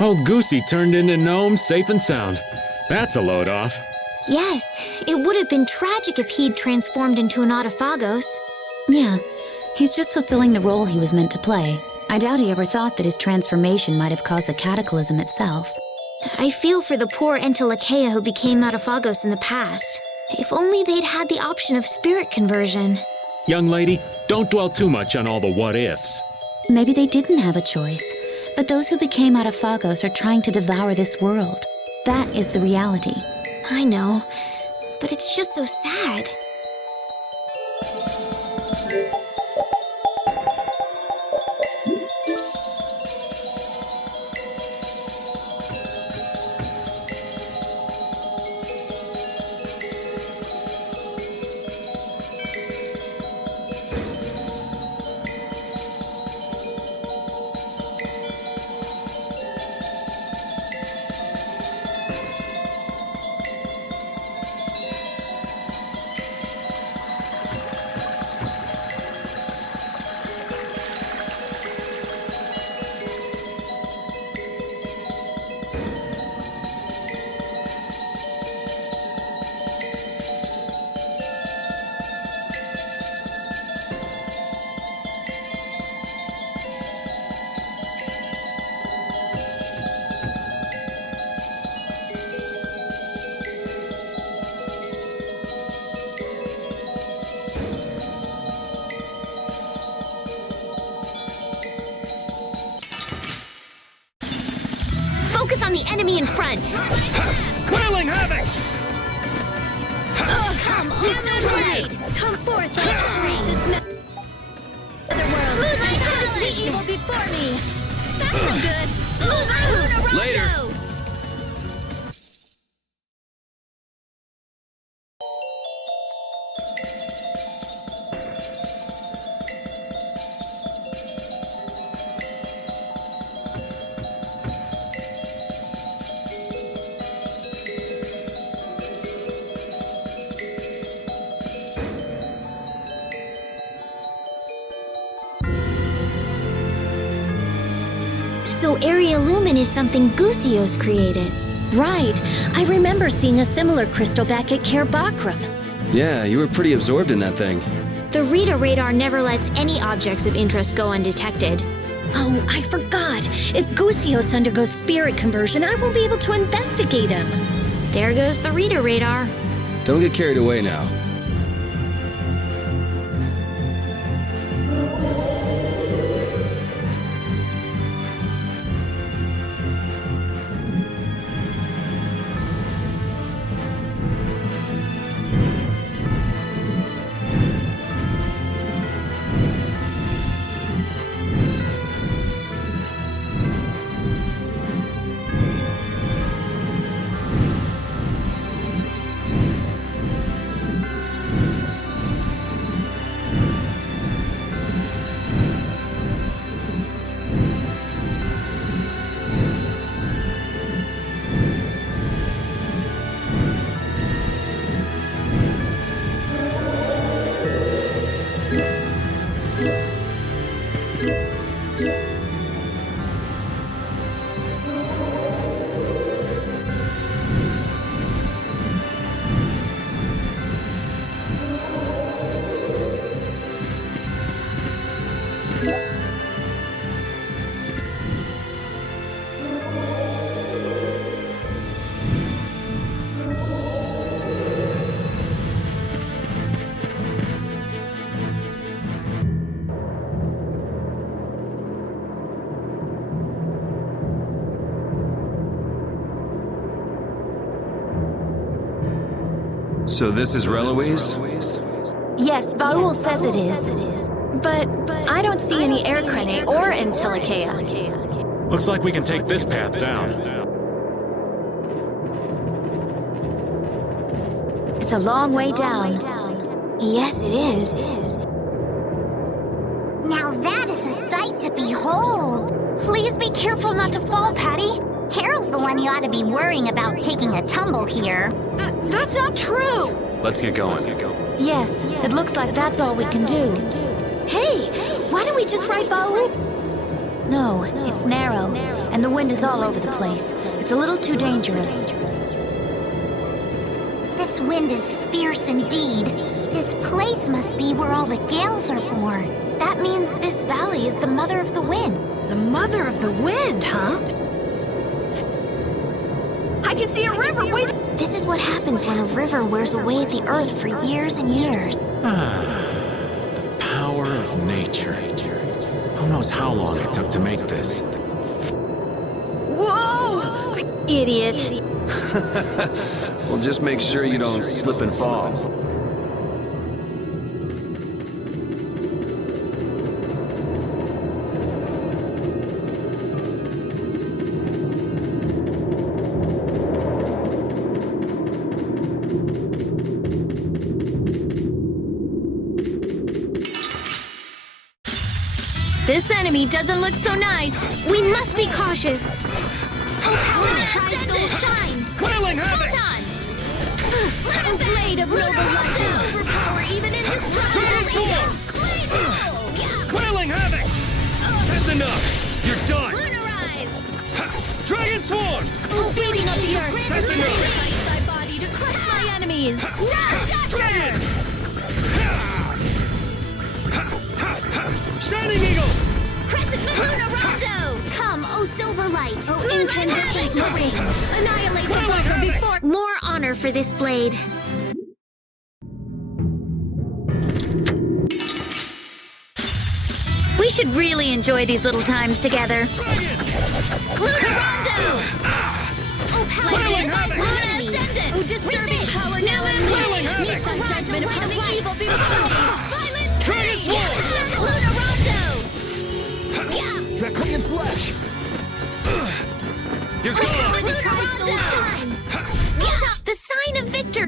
Old Goosey turned into gnome safe and sound. That's a load off. Yes, it would have been tragic if he'd transformed into an Autophagos. Yeah, he's just fulfilling the role he was meant to play. I doubt he ever thought that his transformation might have caused the cataclysm itself. I feel for the poor Entelekea who became Autophagos in the past. If only they'd had the option of spirit conversion. Young lady, don't dwell too much on all the what-ifs. Maybe they didn't have a choice, but those who became Autophagos are trying to devour this world. That is the reality. I know, but it's just so sad. Focus on the enemy in front. Wailing havoc! Oh, come on, so right. Come forth, the generations otherworld. Moonlight Finish the evil before me. That's no good. Later. So Area Lumen is something Gusio's created. Right. I remember seeing a similar crystal back at Cair Bakram. Yeah, you were pretty absorbed in that thing. The Rita radar never lets any objects of interest go undetected. Oh, I forgot. If Gusios undergoes spirit conversion, I won't be able to investigate him. There goes the Rita radar. Don't get carried away now. So this is Reloise? Yes, Baul says it is. But I don't see any air crane or Entelekea. Looks like we can take this path down. It's a long way down. Yes, it is. Now that is a sight to behold. Please be careful not to fall, Patty. Carol's the one you ought to be worrying about taking a tumble here. That's not true! Let's get going. Yes, it looks like that's all we can do. Hey, why don't we just ride Baul? No, it's narrow, and the wind is all over the place. It's a little too dangerous. This wind is fierce indeed. This place must be where all the gales are born. That means this valley is the mother of the wind. The mother of the wind, huh? I can see a river, wait! This is what happens when a river wears away at the earth for years and years. The power of nature. Who knows how long it took to make this? Whoa! Idiot. Well, just make sure you don't slip and fall. This enemy doesn't look so nice. We must be cautious. Oh, power, try soul shine. Wailing havoc! Photon. A blade of noble light to overpower even indestructible evil. Wailing havoc! That's enough! You're done! Lunarize! Dragon Swarm! Oh, beating of the earth. That's enough! Sacrifice thy body to crush my enemies. Dragon! Shining Eagle! Crescent Lunarando. Come, oh silver light. Oh, incandescent race. Annihilate the vulgar before. More honor for this blade. We should really enjoy these little times together. Lunarando. Oh, power, Luna Ascendant. Oh, disturbing power now unleashed. Meet thy judgment upon the evil before me. Violent Dragon Swarm! Lunarando. Draconian Slash! You're gone! Let me try soul shine. The sign of victor.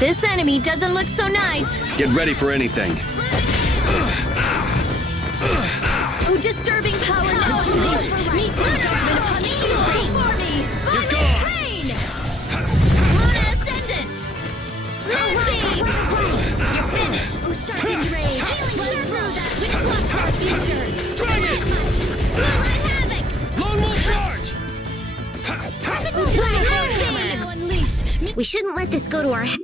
This enemy doesn't look so nice. Get ready for anything. Oh, disturbing power now unleashed. Meet thy judgment upon the evil before me. You're Violent gone! pain. Luna Ascendant. Moonbeam. You're finished. Oh, sharpened rage. Run through that which blocks our future. Dragon! Moonlight Havoc. Lone Wolf Charge! Disturbing power now unleashed. We shouldn't let this go to our head.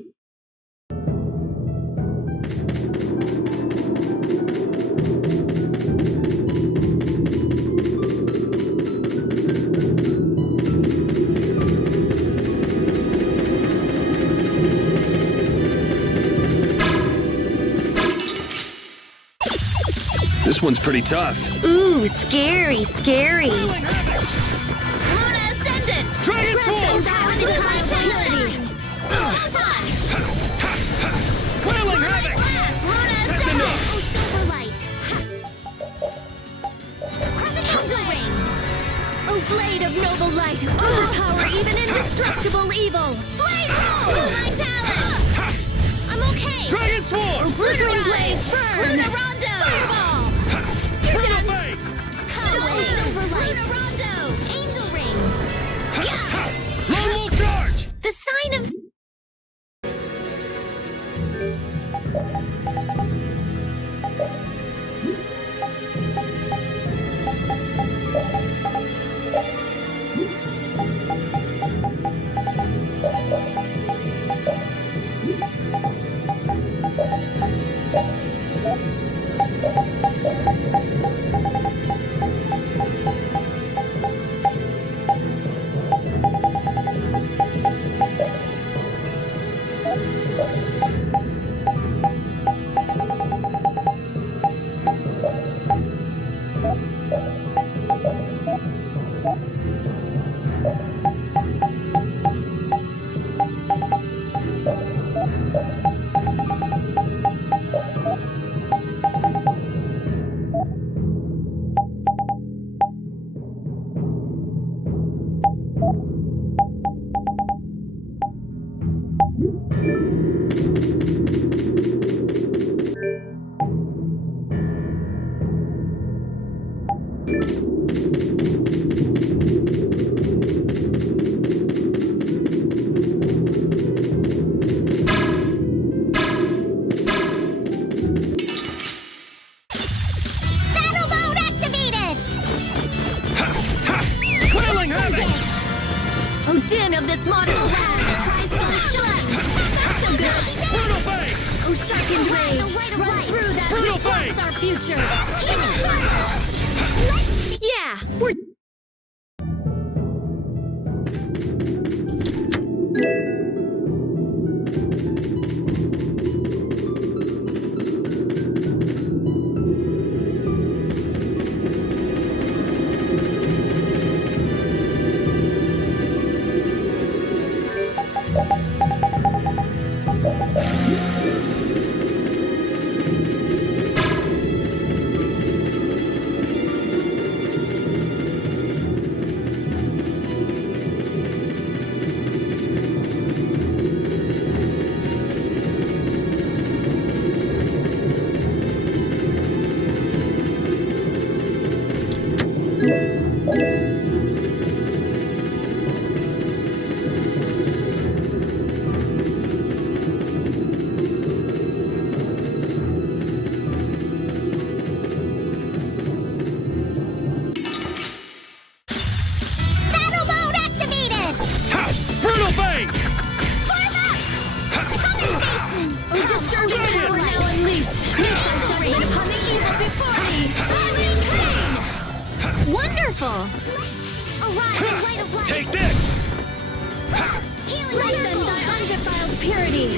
This one's pretty tough. Ooh, scary, scary. Luna Ascendant. Dragon Swarm! Wailing havoc! Luna That's Ascendant. enough! Oh, silver light. Angel Ring. Oh, blade of noble light, overpower even indestructible evil. Blade Roll. Moonlight Talon. I'm okay. Dragon Swarm! Flickering blaze, burn. Lunarando. Fireball. You're done! Come, oh, silver light. Lunarando. Angel Ring. Lone Wolf Charge! The sign of... locked in of this modest land. Try so shines. That's no good. Brutal Fang! Oh, sharpened rage. Run through that which blocks our future. Yeah, we're... Battle mode activated! Brutal Fang! Form up! Come and face me! Oh, disturbing power now unleashed. Make thy judgment upon the evil before me. Wonderful! Arise, the light of life! Take this! Healing Ripen thy undefiled purity.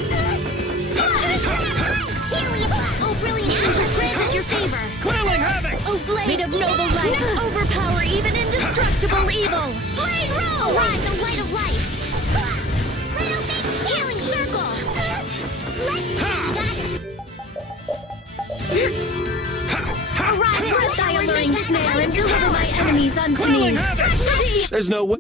Here we are! Oh, brilliant angels, grant us your favor! Quelling Havoc! Oh, blade of noble light, overpower even indestructible evil. Blade roll! Arise, the light of life! Little big healing circle! Arise, crush thy alluring snare, and deliver my enemies unto me. Quelling Havoc! There's no way.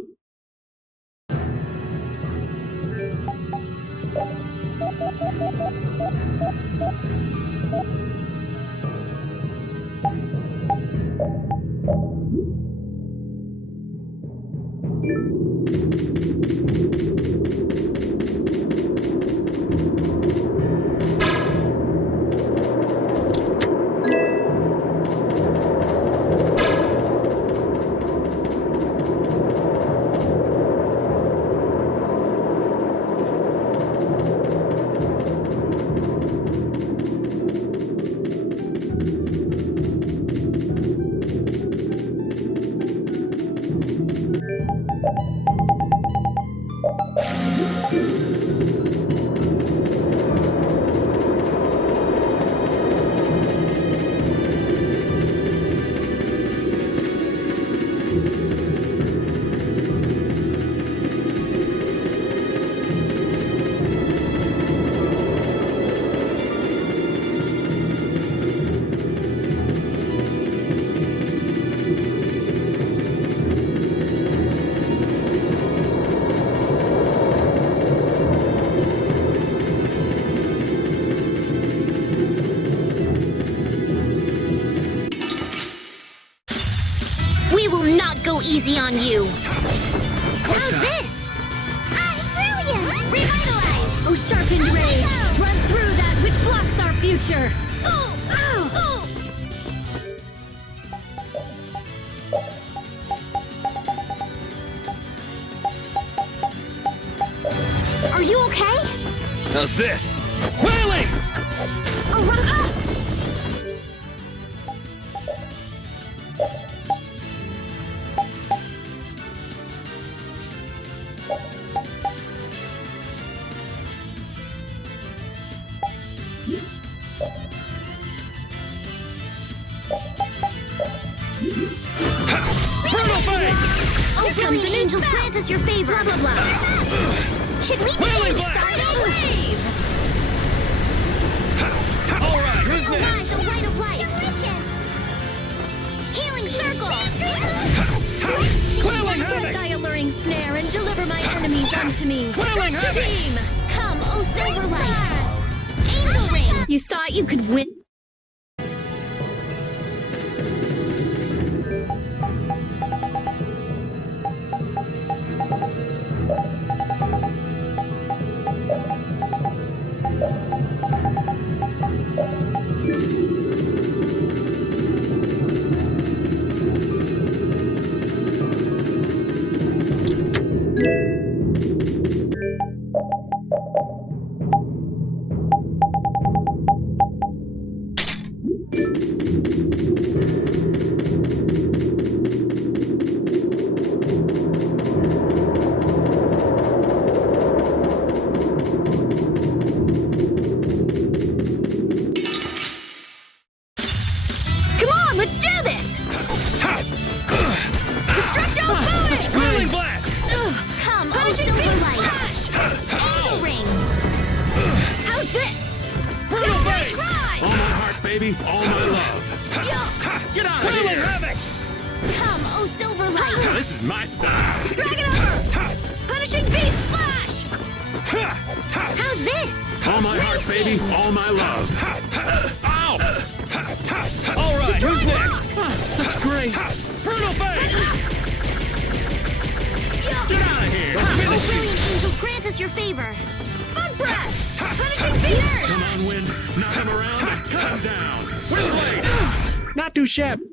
We will not go easy on you. How's this? Brilliant! Revitalize! Oh, sharpened rage, run through that which blocks our future. Are you okay? How's this? Quelling! Brutal Fang! Oh, brilliant angels, grant us your favor. Blah, blah, blah. Should we be Quelling getting Blast! started? All right, who's Arise, next? the light of life! Delicious! Healing circle! Quelling Spread Havoc! thy alluring snare, and deliver my enemies unto me. Quelling To Havoc! beam! Come, oh silver light. Angel ring. You thought you could win? baby. All my love. Get out of here. Havoc. Come, oh Silverlight! Now, this is my style. Drag it over! Punishing Beast Flash! How's this? All my heart, Race baby. him. All my love. Ow! All right, who's next? Such grace. Bruno Bay! Get out of here. Oh, Finish it. brilliant angels, grant us your favor. Bug Breath! Punishing Beast Come on, Wind. Knock him around and cut him down. Wind Blade! Not too shabby.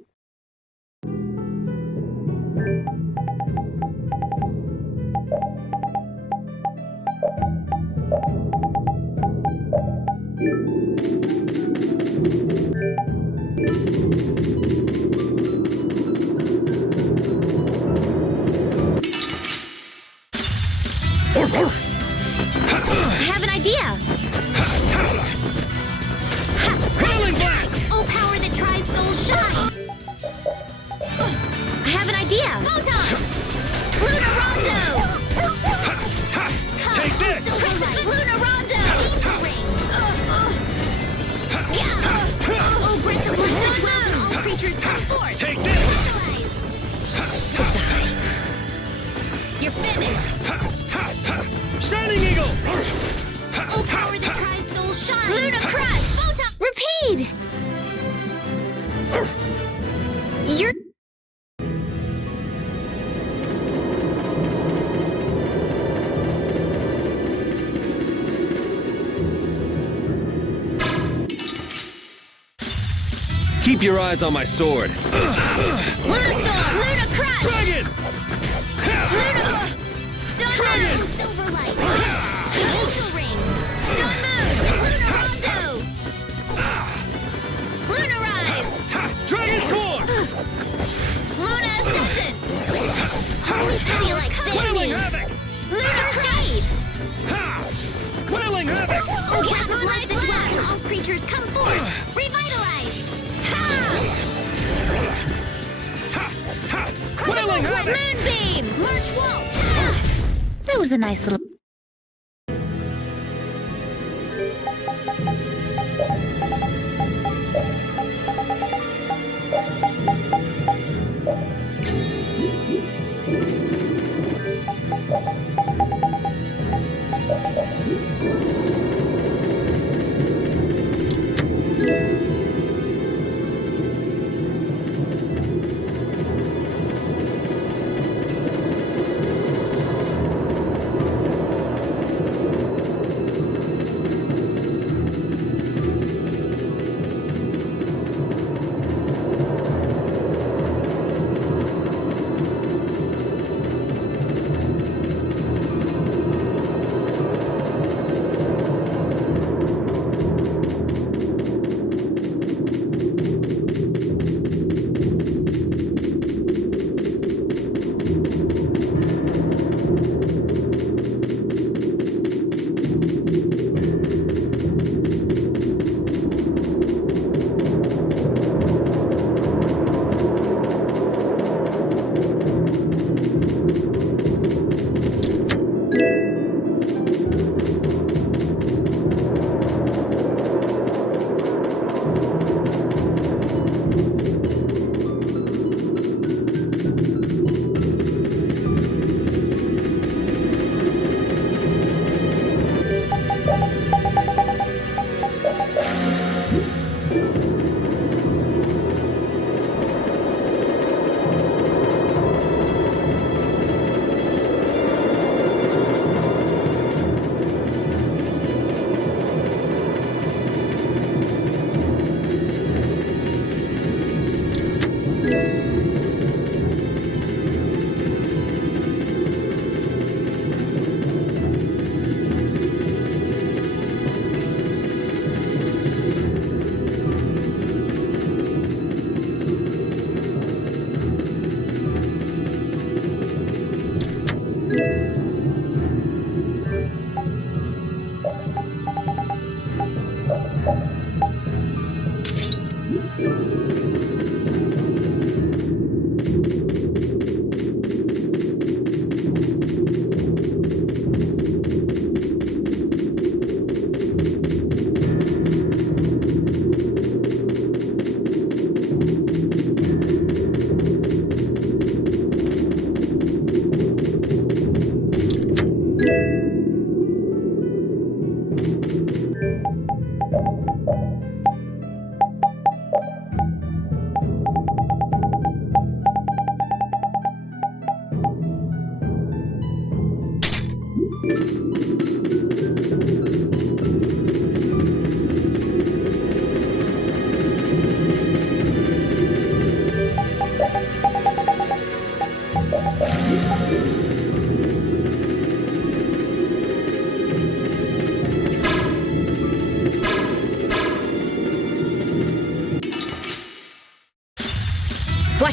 I have an idea. Hailing Blast! Oh, power that tries souls shine. I have an idea. Photon! Luna Rondo! Come, Take oh, this! Silverlight! Luna Rondo! Angel Ring! Yeah! Oh, breath of life that dwells in all creatures, come forth! Take this! You're finished! Shining Eagle! Oh, power that tries souls shine! Luna Crush! Photon! Repeat! You're... Keep your eyes on my sword. Luna Storm! Luna Crush! Dragon! Luna! Dragon! Silverlight! Angel Ring! Dawn Moon! Luna Rondo! Luna Rise! Dragon Sword! Luna Ascendant! Holy Pennylike Wailing Fist! Havoc! Luna Crusade! Ha! Wailing Havoc! Oh, breath of life that dwells in all creatures, come forth! Revitalize! Ha! Wailing Havoc! Moonbeam! March Waltz! That was a nice little...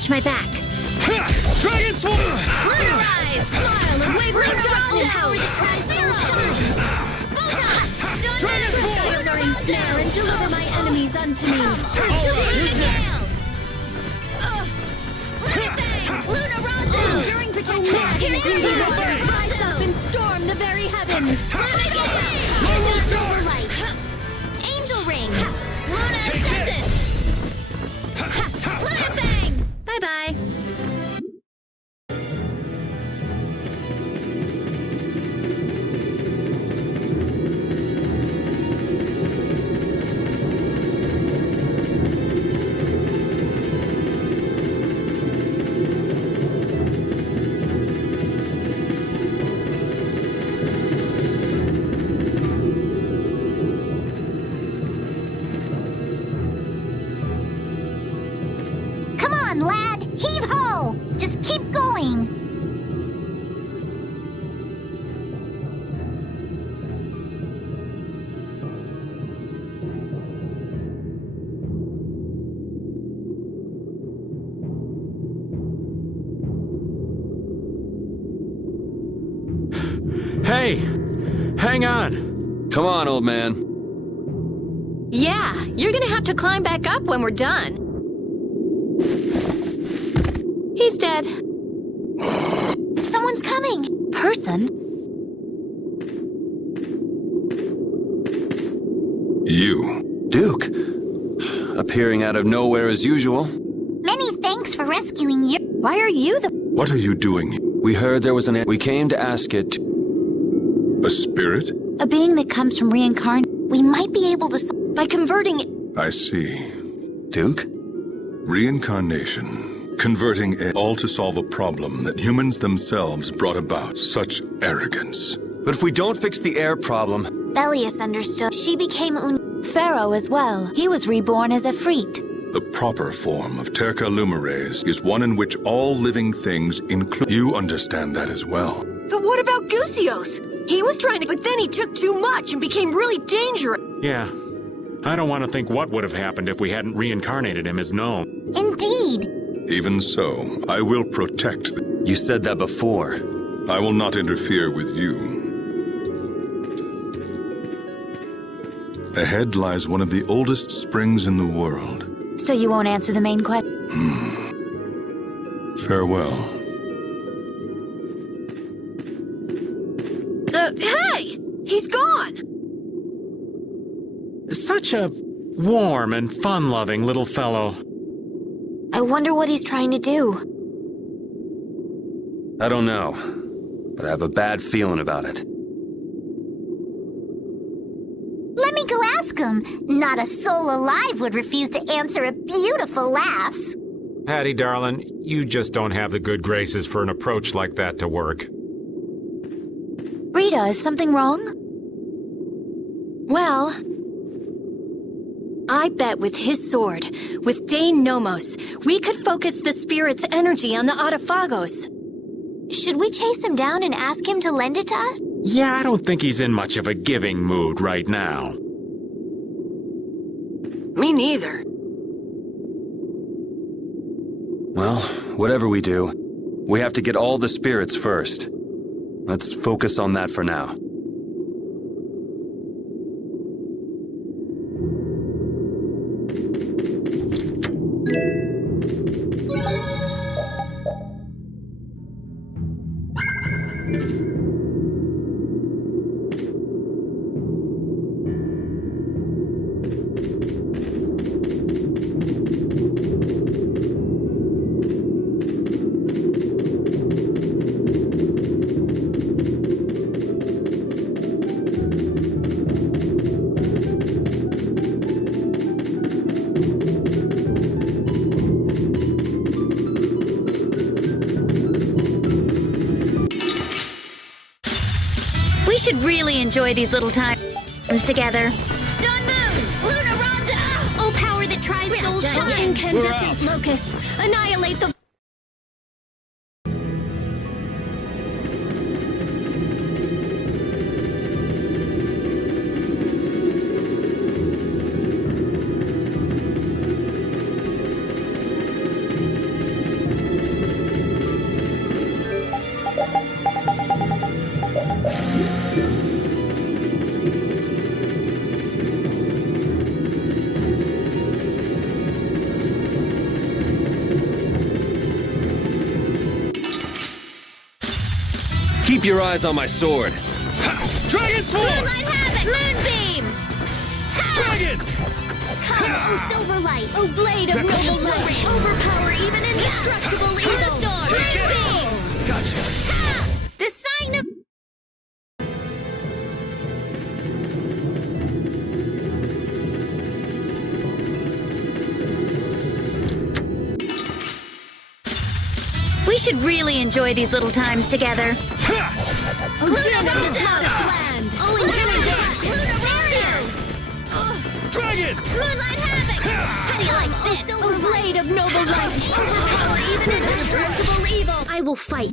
Watch my back. Dragon Swarm! Lunarize! Smile and wave your darkness! Tri-soul shine! Dragon Swarm! Gathering snare and deliver my enemies unto me! Alright, who's next? During protection, rise up and storm the very heavens! Silverlight. Angel ring. Luna Take this! Luna bang. Bye-bye. Come on, lad! Heave ho! Just keep going! Hey! Hang on! Come on, old man. Yeah, you're gonna have to climb back up when we're done. He's dead. Someone's coming. Person? You. Duke. Appearing out of nowhere as usual. Many thanks for rescuing you. Why are you the... What are you doing? We heard there was an... We came to ask it... A spirit? A being that comes from reincarnation. We might be able to. By converting it... I see. Duke? Reincarnation. Converting all to solve a problem that humans themselves brought about. Such arrogance. But if we don't fix the air problem... Belius understood. She became Pharaoh as well. He was reborn as a Freet. The proper form of Terca Lumires is one in which all living things include... You understand that as well. But what about Gusios? He was trying to, but then he took too much and became really dangerous. Yeah. I don't want to think what would have happened if we hadn't reincarnated him as gnome. Indeed. Even so, I will protect... You said that before. I will not interfere with you. Ahead lies one of the oldest springs in the world. So you won't answer the main question? Farewell. Hey! He's gone! Such a warm and fun-loving little fellow. I wonder what he's trying to do. I don't know. But I have a bad feeling about it. Let me go ask him. Not a soul alive would refuse to answer a beautiful lass. Hattie, darling, you just don't have the good graces for an approach like that to work. Rita, is something wrong? Well... I bet with his sword, with Dane Nomos, we could focus the spirit's energy on the Autophagos. Should we chase him down and ask him to lend it to us? Yeah, I don't think he's in much of a giving mood right now. Me neither. Well, whatever we do, we have to get all the spirits first. Let's focus on that for now. We should really enjoy these little times together. Dawn Moon! Luna Ronda! Oh, power that tries soul shine! Incandescent locus! Annihilate the... Keep your eyes on my sword. Dragon Swarm! Moonlight Havoc! Moonbeam! Dragon! Come, oh Silverlight! Oh, blade of noble light! Overpower even indestructible evil! Moonbeam! Gotcha. The sign of... We should really enjoy these little times together. Oh, damn it, this modest land! Oh, Dragon! Moonlight Havoc! How do you like this? Oh, blade of noble light! Overpower even indestructible evil! I will fight.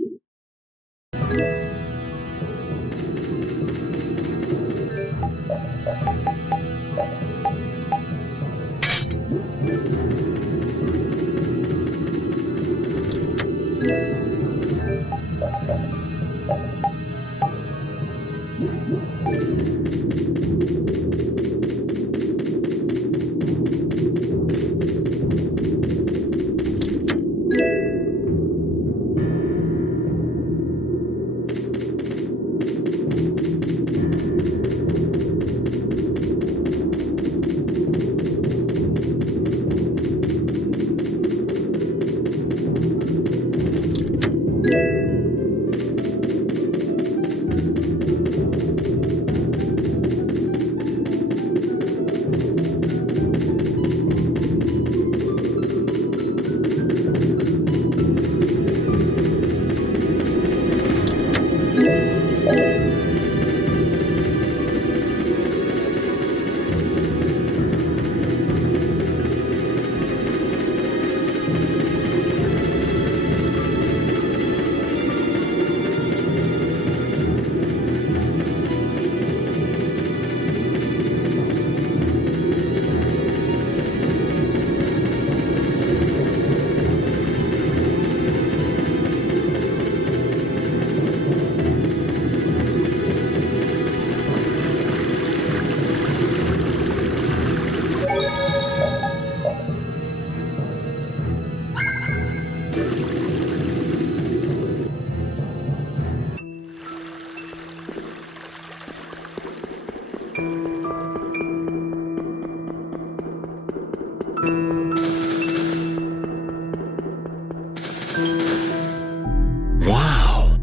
Wow.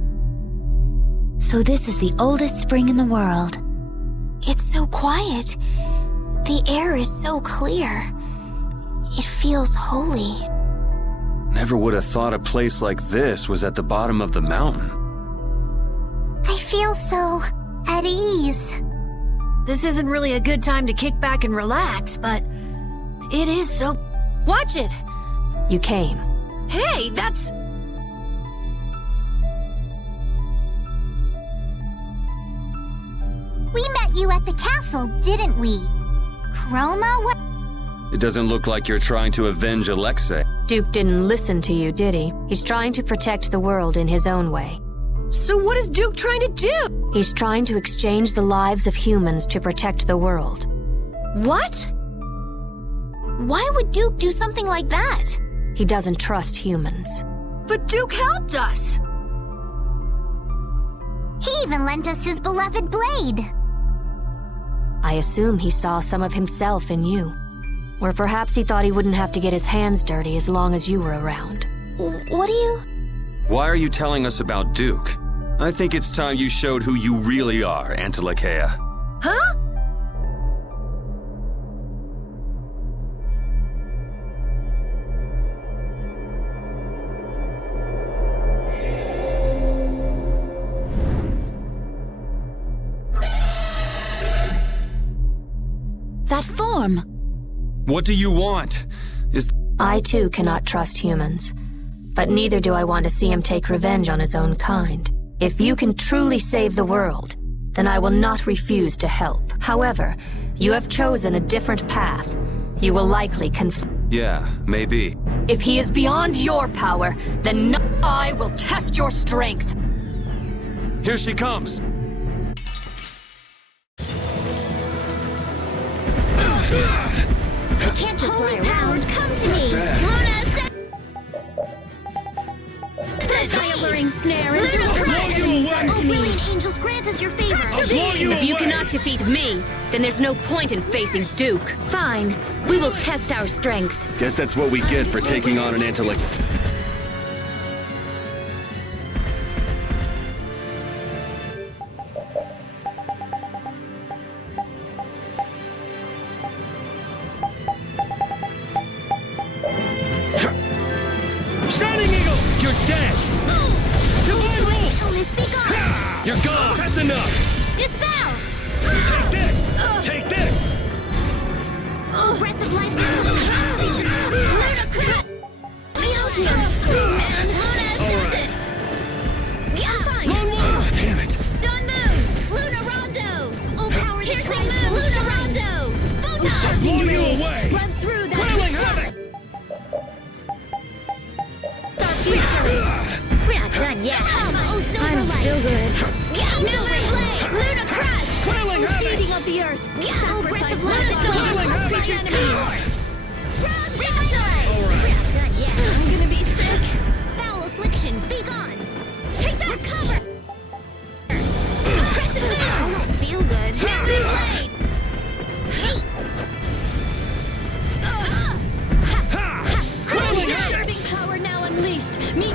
So this is the oldest spring in the world. It's so quiet. The air is so clear. It feels holy. Never would have thought a place like this was at the bottom of the mountain. I feel so at ease. This isn't really a good time to kick back and relax, but it is so... Watch it! You came. Hey, that's... We met you at the castle, didn't we? Chroma, what? It doesn't look like you're trying to avenge Alexei. Duke didn't listen to you, did he? He's trying to protect the world in his own way. So what is Duke trying to do? He's trying to exchange the lives of humans to protect the world. What? Why would Duke do something like that? He doesn't trust humans. But Duke helped us! He even lent us his beloved blade. I assume he saw some of himself in you. Or perhaps he thought he wouldn't have to get his hands dirty as long as you were around. What do you... Why are you telling us about Duke? I think it's time you showed who you really are, Antilakea. Huh? That form! What do you want? I too cannot trust humans. But neither do I want to see him take revenge on his own kind. If you can truly save the world, then I will not refuse to help. However, you have chosen a different path. You will likely Yeah, maybe. If he is beyond your power, then I will test your strength. Here she comes! I can't just lie around. Come to me. Luna, This my alluring snare and Luna, deliver my Luna, enemies Oh, unto me. brilliant angels, grant us your favor. If you cannot defeat me, then there's no point in facing Duke. Fine. We will test our strength. Guess that's what we get for taking on an intellect. Shining Eagle! You're dead! Divine Roll! Illness, be gone. You're gone! That's enough! Dispel. Take this! Take this! Oh, breath of life. Ludicrous. And Luna Ascendant. Yeah, fine. Lone Wolf! Damn it! Dawn Moon. Luna Rondo. Oh, power the Piercing Moon. Luna Rondo. Photon. Blow you away! Run through that. Wailing Havoc! Our future. We're not done yet. Oh, Silver Light. Feel good. Angel Blade. Luna Crush. Wailing Havoc! Feeding of the earth. Oh, breath of life. Wailing Crush Havoc! creatures enemies. Revitalize. We're not done yet. I'm gonna be sick. Foul affliction. Be gone. Take that. Recover. Crescent Moon. I don't feel good. Moon Blade. Hate. Wailing Havoc! Disturbing power now unleashed. Meet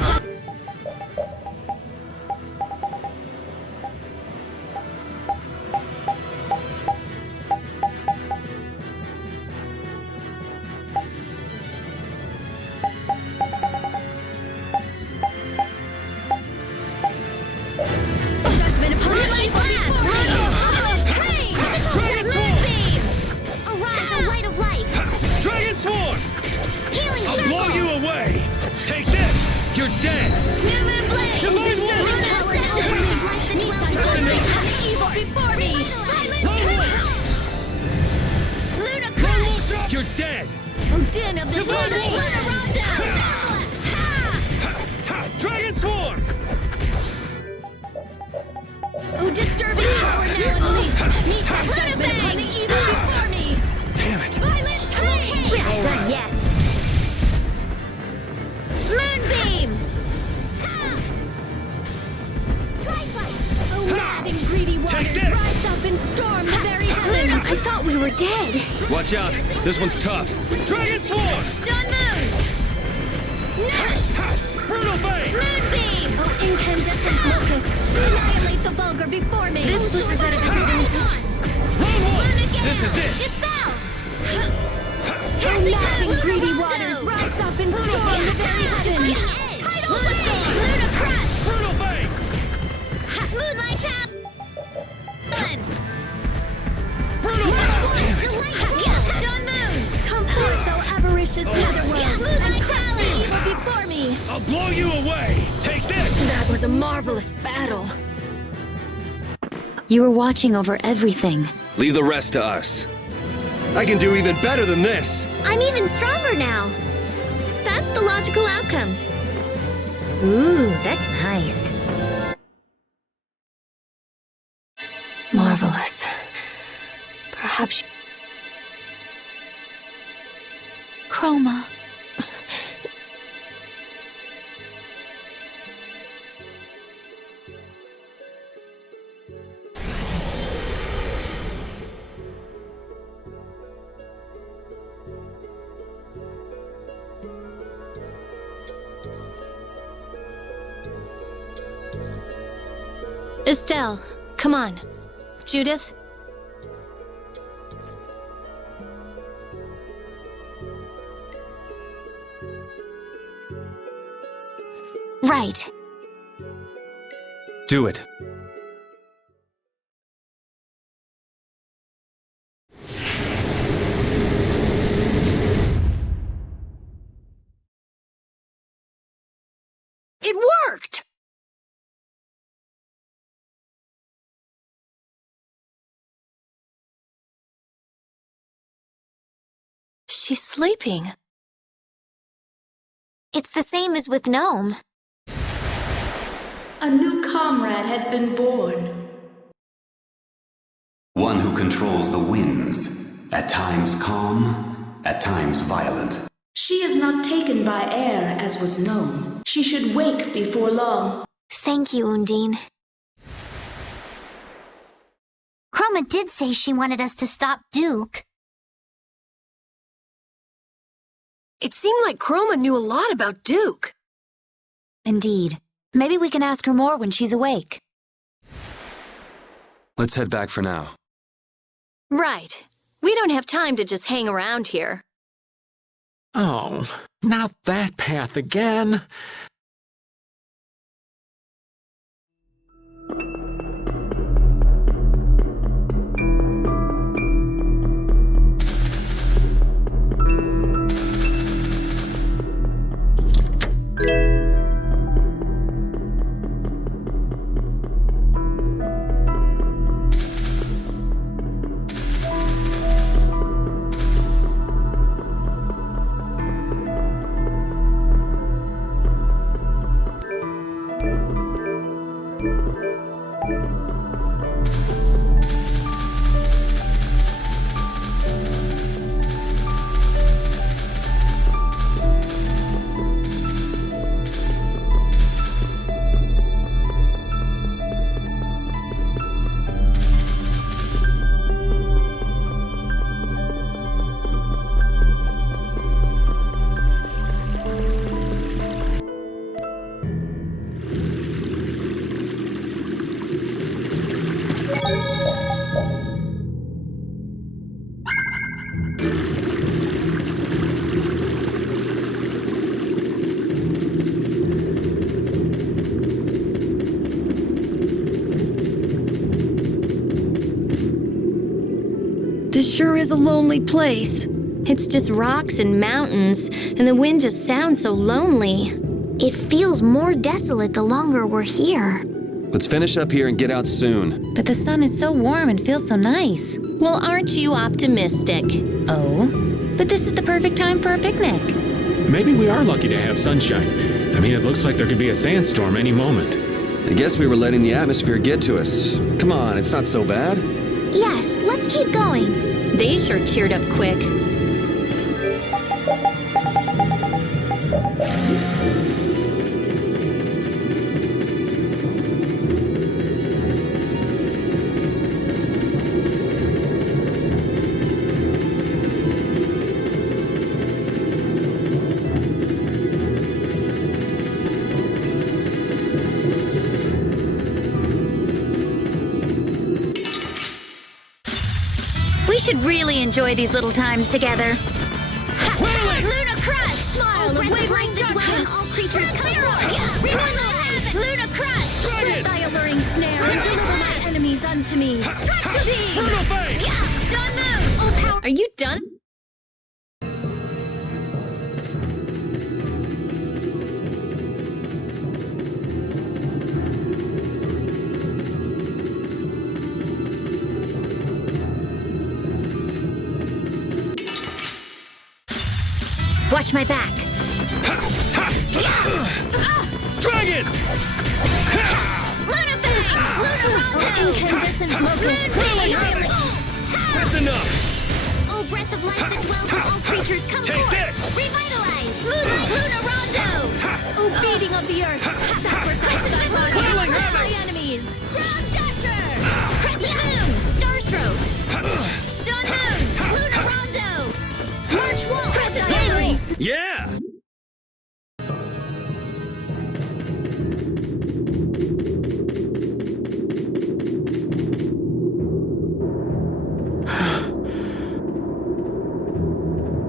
judgment upon the Moonlight evil Blast. before me. Hey. Dragon Moonbeam. Arise, a light of life. Dragon Swarm! Healing I'll circle. blow you away! Take this! You're dead! New Moon Blade. Divine Wolf! Luna Ascendant. Meet thy Dwells judgment in upon the evil before me. Lone Wolf! Luna Lone Crush. Wolf drop! You're dead! O din of this Divine world. Wolf! Luna Rondo. Dragon Swarm! O disturbing power now unleashed. Meet thy Luna judgment upon the Bang. evil before me. Damn it! Violent pain. We're not done yet. Moonbeam. O mad and greedy waters this. rise up and storm the very heavens. I thought we were dead. Watch out. This one's tough. Dragon Swarm! Dawn Moon. Nurse. Brutal Fang! Moonbeam. O incandescent locust, annihilate the vulgar before me. This puts us at a disadvantage. Lone Wolf! This is it! Dispel. O mad and greedy waters rise up and storm the very heavens. Tidal Storm. Luna Crush. Brutal Fang! Moonlight Tap. Brutal Fang! Dawn Moon. Come forth, thou avaricious netherworld, and crush the Tally. evil before me. I'll blow you away! Take this! That was a marvelous battle. You were watching over everything. Leave the rest to us. I can do even better than this. I'm even stronger now. That's the logical outcome. Ooh, that's nice. Marvelous. Perhaps Chroma. Estelle, come on. Judith? Right. Do it. It worked! She's sleeping. It's the same as with Gnome. A new comrade has been born. One who controls the winds, at times calm, at times violent. She is not taken by air, as was known. She should wake before long. Thank you, Undine. Chroma did say she wanted us to stop Duke. It seemed like Chroma knew a lot about Duke. Indeed. Maybe we can ask her more when she's awake. Let's head back for now. Right. We don't have time to just hang around here. Oh, not that path again. This sure is a lonely place. It's just rocks and mountains, and the wind just sounds so lonely. It feels more desolate the longer we're here. Let's finish up here and get out soon. But the sun is so warm and feels so nice. Well, aren't you optimistic? Oh, but this is the perfect time for a picnic. Maybe we are lucky to have sunshine. I mean, it looks like there could be a sandstorm any moment. I guess we were letting the atmosphere get to us. Come on, it's not so bad. Yes, let's keep going. They sure cheered up quick. We should really enjoy these little times together. Luna Crush! Smile and wave like darkness. All creatures come forth. Revitalize! Luna Crush! Spread thy alluring snare and deliver my enemies unto me. Tractor Beam! Brutal Fang! Yeah! Dawn Moon! All power... Are you done? Watch my back. Dragon! Luna Bang! Luna Rondo! Incandescent locust. That's enough! Oh, breath of life that dwells in all creatures, come Take forth! this! Revitalize! Luna Rondo! Oh, beating of the earth. Sacrifice thy life. Whirling Crush my hammer! enemies. Ground dasher. Crescent Moon! Starstroke! Dawn Moon! Luna Rondo! March Wolf! Crescent Moon! Yeah!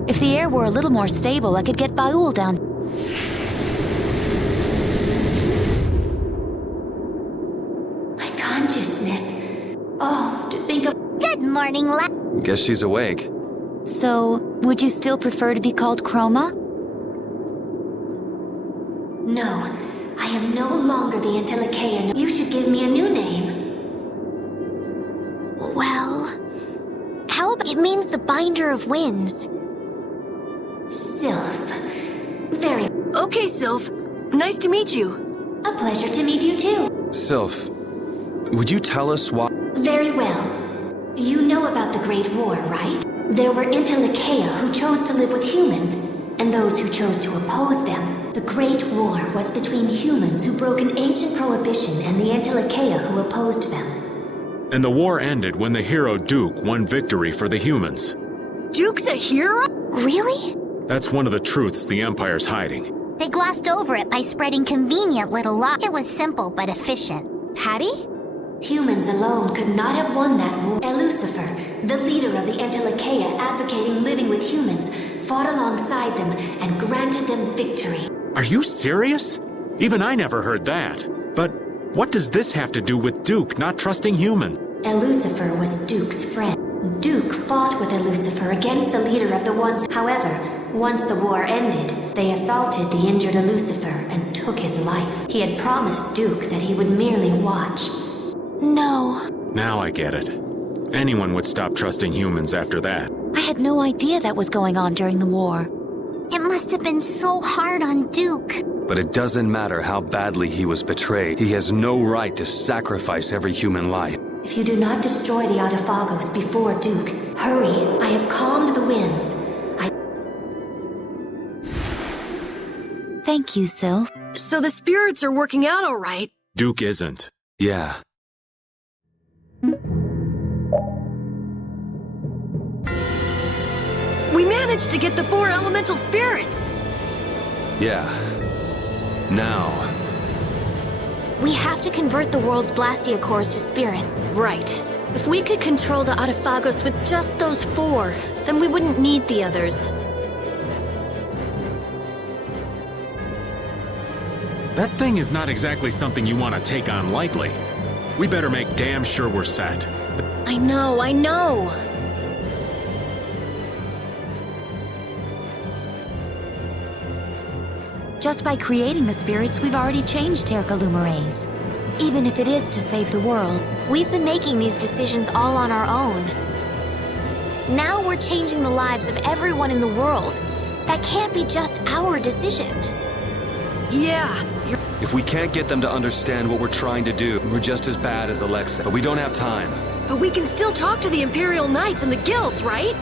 If the air were a little more stable, I could get Baul down. My consciousness. Oh, to think of... Good morning, Guess she's awake. So, would you still prefer to be called Chroma? No, I am no longer the Antilochaean. You should give me a new name. Well, how about... It means the binder of winds. Sylph. Very... Okay, Sylph. Nice to meet you. A pleasure to meet you too. Sylph, would you tell us why? Very well. You know about the Great War, right? There were Antilochaea who chose to live with humans, and those who chose to oppose them. The Great War was between humans who broke an ancient prohibition and the Antilocheia who opposed them. And the war ended when the hero Duke won victory for the humans. Duke's a hero? Really? That's one of the truths the Empire's hiding. They glossed over it by spreading convenient little lies. It was simple but efficient. Patty? Humans alone could not have won that war. Lucifer, the leader of the Antilocheia advocating living with humans, fought alongside them and granted them victory. Are you serious? Even I never heard that. But what does this have to do with Duke not trusting humans? Lucifer was Duke's friend. Duke fought with Lucifer against the leader of the ones. However, once the war ended, they assaulted the injured Lucifer and took his life. He had promised Duke that he would merely watch. No. Now I get it. Anyone would stop trusting humans after that. I had no idea that was going on during the war. It must have been so hard on Duke. But it doesn't matter how badly he was betrayed. He has no right to sacrifice every human life. If you do not destroy the Autophagos before Duke, hurry. I have calmed the winds. Thank you, Sylph. So the spirits are working out all right. Duke isn't. Yeah. We managed to get the 4 elemental spirits. Yeah. Now. We have to convert the world's Blastia cores to spirit. Right. If we could control the Autophagos with just those 4, then we wouldn't need the others. That thing is not exactly something you want to take on lightly. We better make damn sure we're set. I know. Just by creating the spirits, we've already changed Terca Lumerays. Even if it is to save the world. We've been making these decisions all on our own. Now we're changing the lives of everyone in the world. That can't be just our decision. Yeah, If we can't get them to understand what we're trying to do, we're just as bad as Alexa. But we don't have time. but we can still talk to the Imperial Knights and the guilds, right?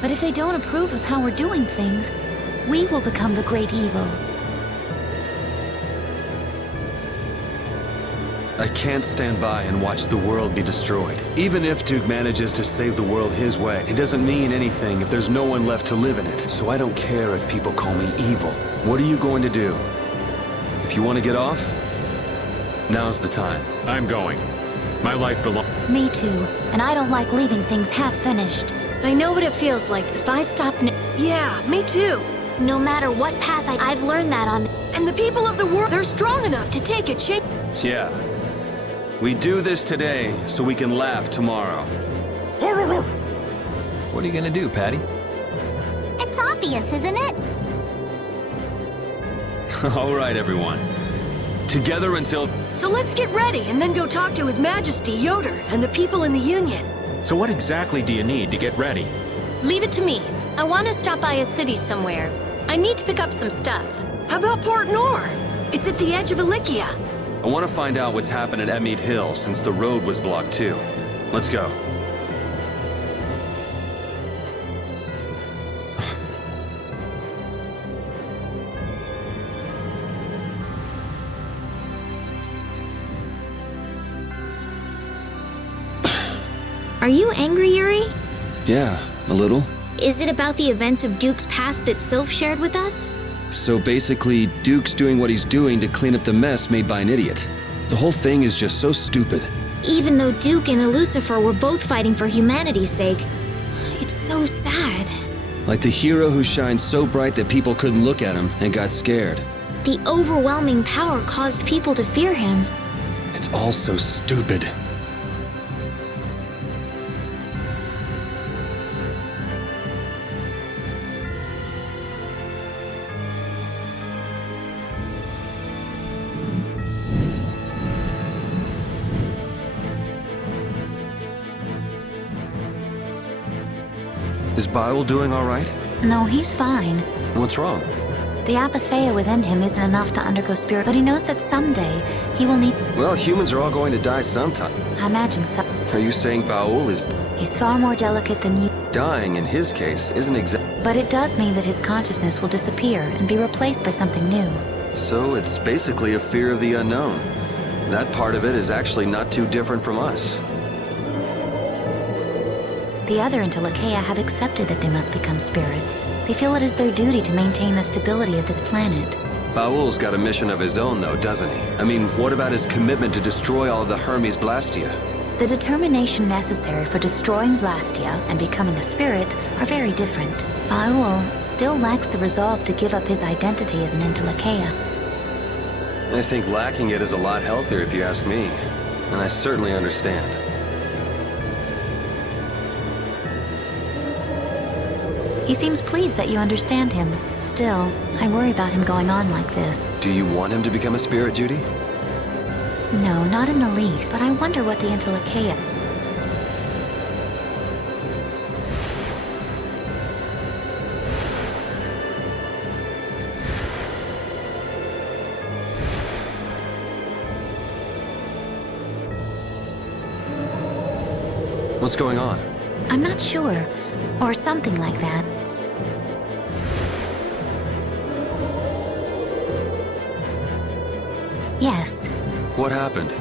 But if they don't approve of how we're doing things, we will become the great evil. I can't stand by and watch the world be destroyed. Even if Duke manages to save the world his way, it doesn't mean anything if there's no one left to live in it. So I don't care if people call me evil. What are you going to do? If you want to get off, now's the time. I'm going. My life belongs. Me too. And I don't like leaving things half finished. I know what it feels like if I stop Yeah, me too. No matter what path I've learned that on. And the people of the world, they're strong enough to take a change. Yeah. We do this today so we can laugh tomorrow. What are you gonna do, Patty? It's obvious, isn't it? All right, everyone. Together until... So let's get ready and then go talk to His Majesty Yoder and the people in the Union. So what exactly do you need to get ready? Leave it to me. I want to stop by a city somewhere. I need to pick up some stuff. How about Port Nor? It's at the edge of Ilikia. I want to find out what's happened at Emmead Hill since the road was blocked too. Let's go. Are you angry, Yuri? Yeah, a little. Is it about the events of Duke's past that Sylph shared with us? So basically, Duke's doing what he's doing to clean up the mess made by an idiot. The whole thing is just so stupid. Even though Duke and Lucifer were both fighting for humanity's sake, it's so sad. Like the hero who shines so bright that people couldn't look at him and got scared. The overwhelming power caused people to fear him. It's all so stupid. Is Bile doing all right? No, he's fine. What's wrong? The apatheia within him isn't enough to undergo spirit, but he knows that someday he will need... Well, humans are all going to die sometime. I imagine so. Are you saying Baul is He's far more delicate than you. dying in his case? Isn't exact. But it does mean that his consciousness will disappear and be replaced by something new. So it's basically a fear of the unknown. That part of it is actually not too different from us. The other Intellikeya have accepted that they must become spirits. They feel it is their duty to maintain the stability of this planet. Baul's got a mission of his own, though, doesn't he? I mean, what about his commitment to destroy all of the Hermes Blastia? The determination necessary for destroying Blastia and becoming a spirit are very different. Baul still lacks the resolve to give up his identity as an Intellikeya. I think lacking it is a lot healthier if you ask me. And I certainly understand. He seems pleased that you understand him. Still, I worry about him going on like this. Do you want him to become a spirit, Judy? No, not in the least, but I wonder what the Intellikeya... What's going on? I'm not sure. Or something like that. Yes. What happened?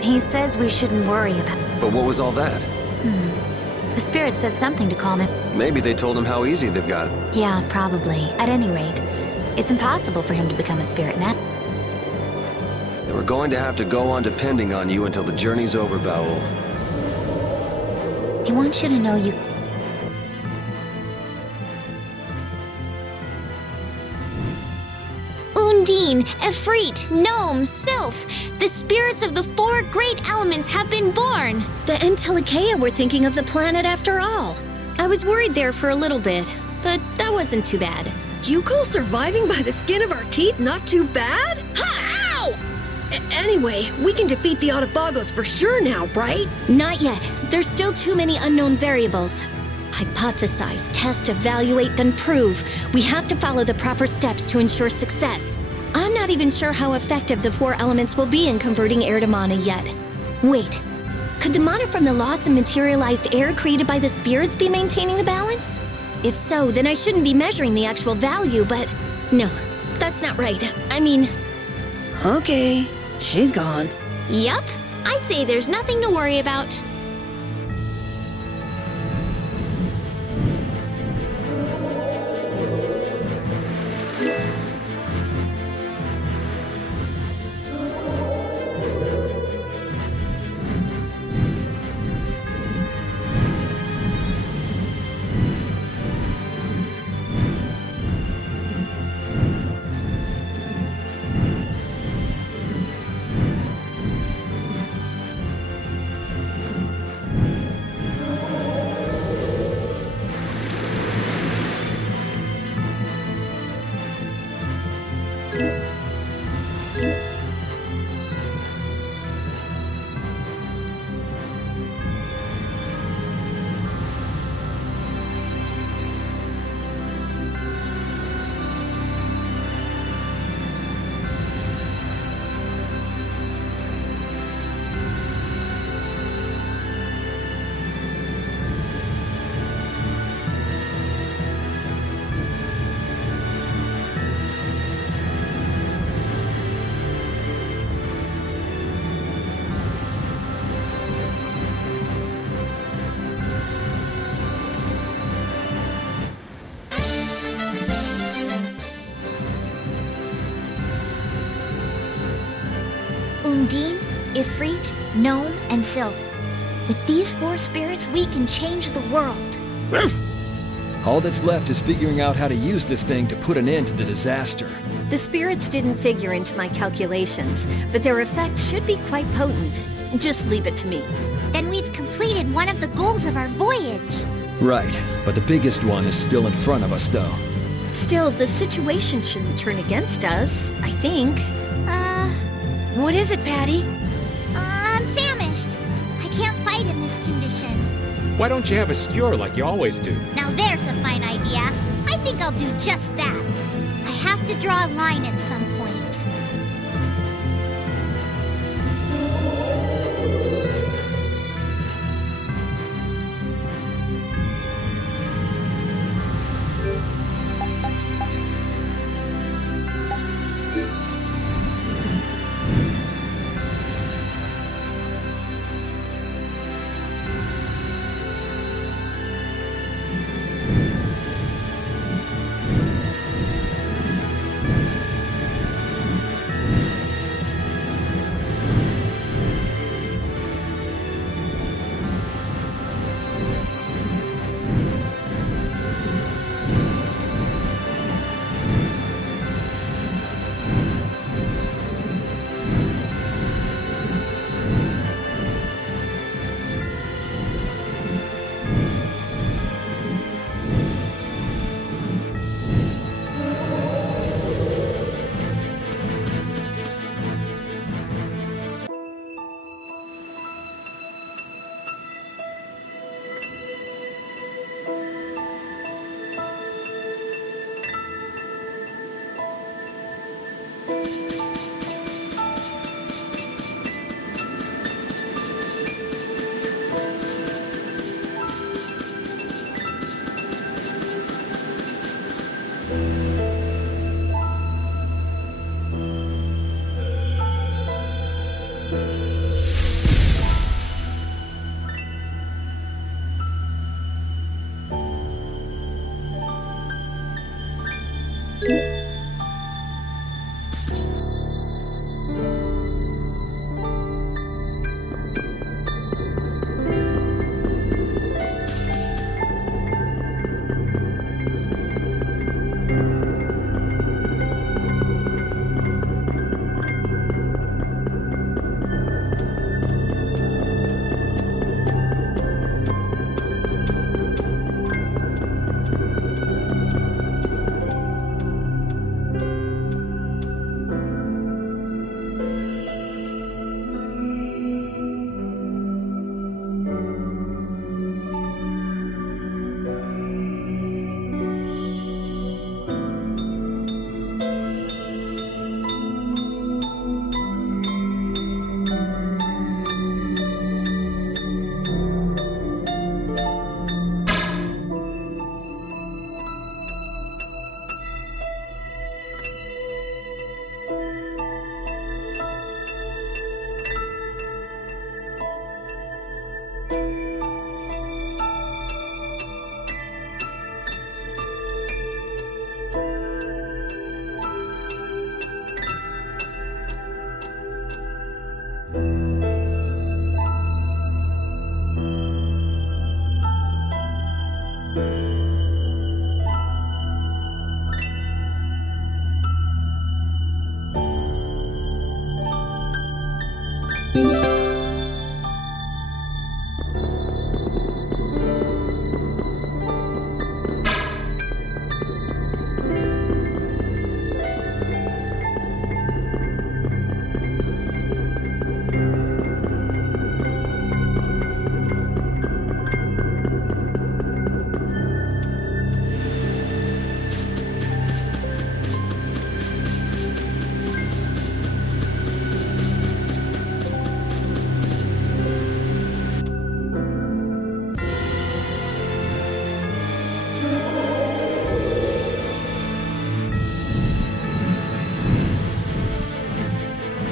He says we shouldn't worry about... But what was all that? The spirit said something to calm him. Maybe they told him how easy they've got it. Yeah, probably. At any rate, it's impossible for him to become a spirit now. They were going to have to go on depending on you until the journey's over, Baul. He wants you to know you... Undine, Efreet, Gnome, Sylph. The spirits of the four great elements have been born. The Intellikeya were thinking of the planet after all. I was worried there for a little bit, but that wasn't too bad. You call surviving by the skin of our teeth not too bad? Ha! Ow! Anyway, we can defeat the Autophagos for sure now, right? Not yet. There's still too many unknown variables. Hypothesize, test, evaluate, then prove. We have to follow the proper steps to ensure success. I'm not even sure how effective the four elements will be in converting air to mana yet. Wait, could the mana from the lost and materialized air created by the spirits be maintaining the balance? If so, then I shouldn't be measuring the actual value, but... No, that's not right. I mean... Okay, she's gone. Yup, I'd say there's nothing to worry about. Undine, Ifrit, Gnome, and Sylph. With these four spirits, we can change the world. All that's left is figuring out how to use this thing to put an end to the disaster. The spirits didn't figure into my calculations, but their effects should be quite potent. Just leave it to me. Then we've completed one of the goals of our voyage. Right, but the biggest one is still in front of us, though. Still, the situation shouldn't turn against us, I think. What is it, Patty? I'm famished. I can't fight in this condition. Why don't you have a skewer like you always do? Now there's a fine idea. I think I'll do just that. I have to draw a line at some point.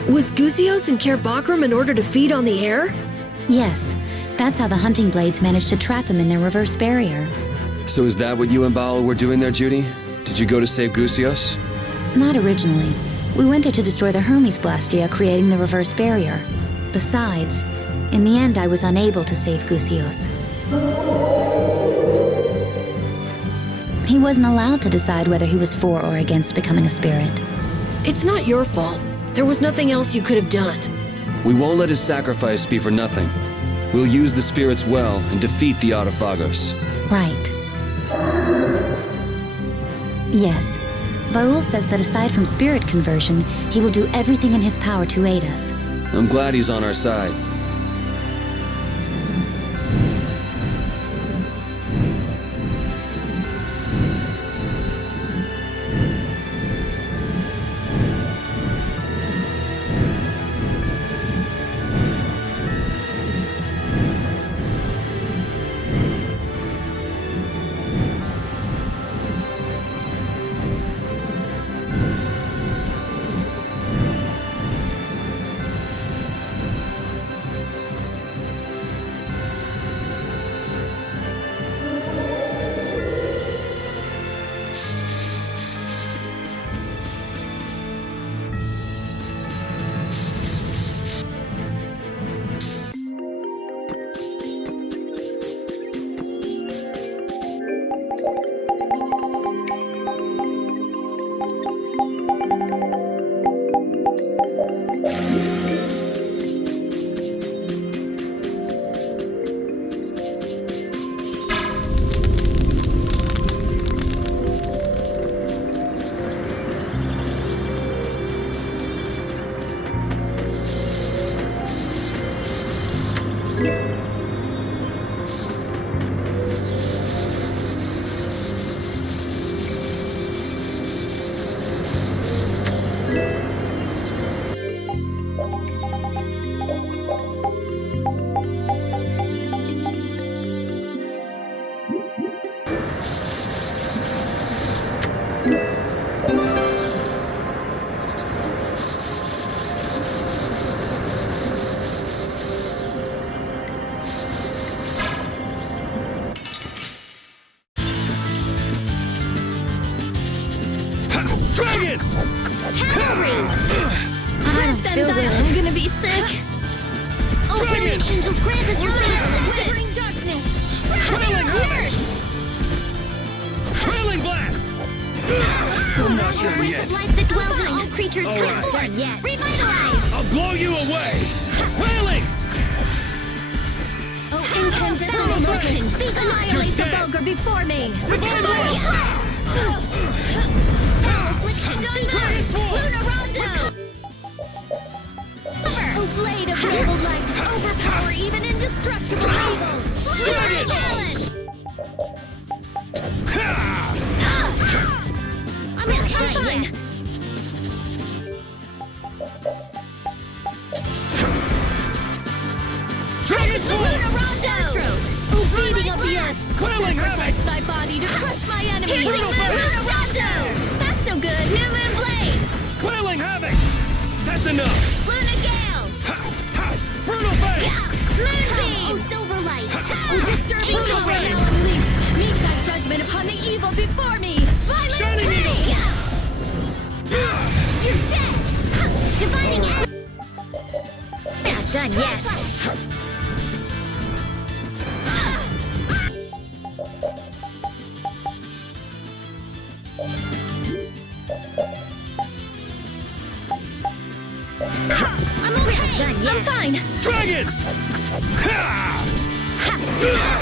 Was Gusios in Cair Bakram in order to feed on the air? Yes, that's how the hunting blades managed to trap him in their reverse barrier. So is that what you and Baal were doing there, Judy? Did you go to save Gusios? Not originally. We went there to destroy the Hermes Blastia, creating the reverse barrier. Besides, in the end I was unable to save Gusios. He wasn't allowed to decide whether he was for or against becoming a spirit. It's not your fault. There was nothing else you could have done. We won't let his sacrifice be for nothing. We'll use the spirits well and defeat the Autophagos. Right. Yes. Baul says that aside from spirit conversion, he will do everything in his power to aid us. I'm glad he's on our side. Classic! Open, angels grant us Withering darkness! Trailing Nurse! Trailing blast! I'm not done Breath yet. of life that dwells in all creatures All come right. forth. Yet. Revitalize! I'll blow you away! Wailing! Oh, incandescent affliction! Annihilate the vulgar before me! Divine Will! Affliction, Luna Rondo! Oh, blade of noble light! Overpower even indestructible evil! Dragon! Challenge! I'm fine! Dragon Luna Rondo! Oh, beating of the earth! Wailing Sacrifice thy body to crush my enemies! Brutal Luna Rondo! That's no good! New Moon Blade! Wailing havoc! That's enough! Luna Gale! Brutal Fate! Moonbeam! Oh, Silverlight! Oh, disturbing Angel power Ray! now unleashed! Meet thy judgment upon the evil before me! Violent Shining Ray! Eagle! You're dead! Dividing it! Not done yet! I'm okay! Done yet. I'm fine! Dragon!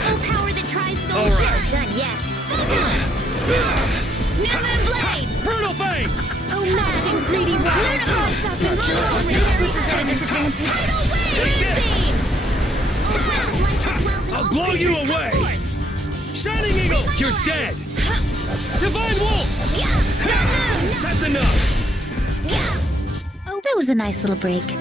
Oh, power that tries so All right. short! Done yet! New Moon Blade! Brutal Fate! Oh, mad and greedy rise! Rise up and slaughter This puts us at a disadvantage. Take this! Moonbeam! I'll blow you away! Shining Eagle! You're dead! Divine Wolf! That's enough! Oh, that was a nice little break.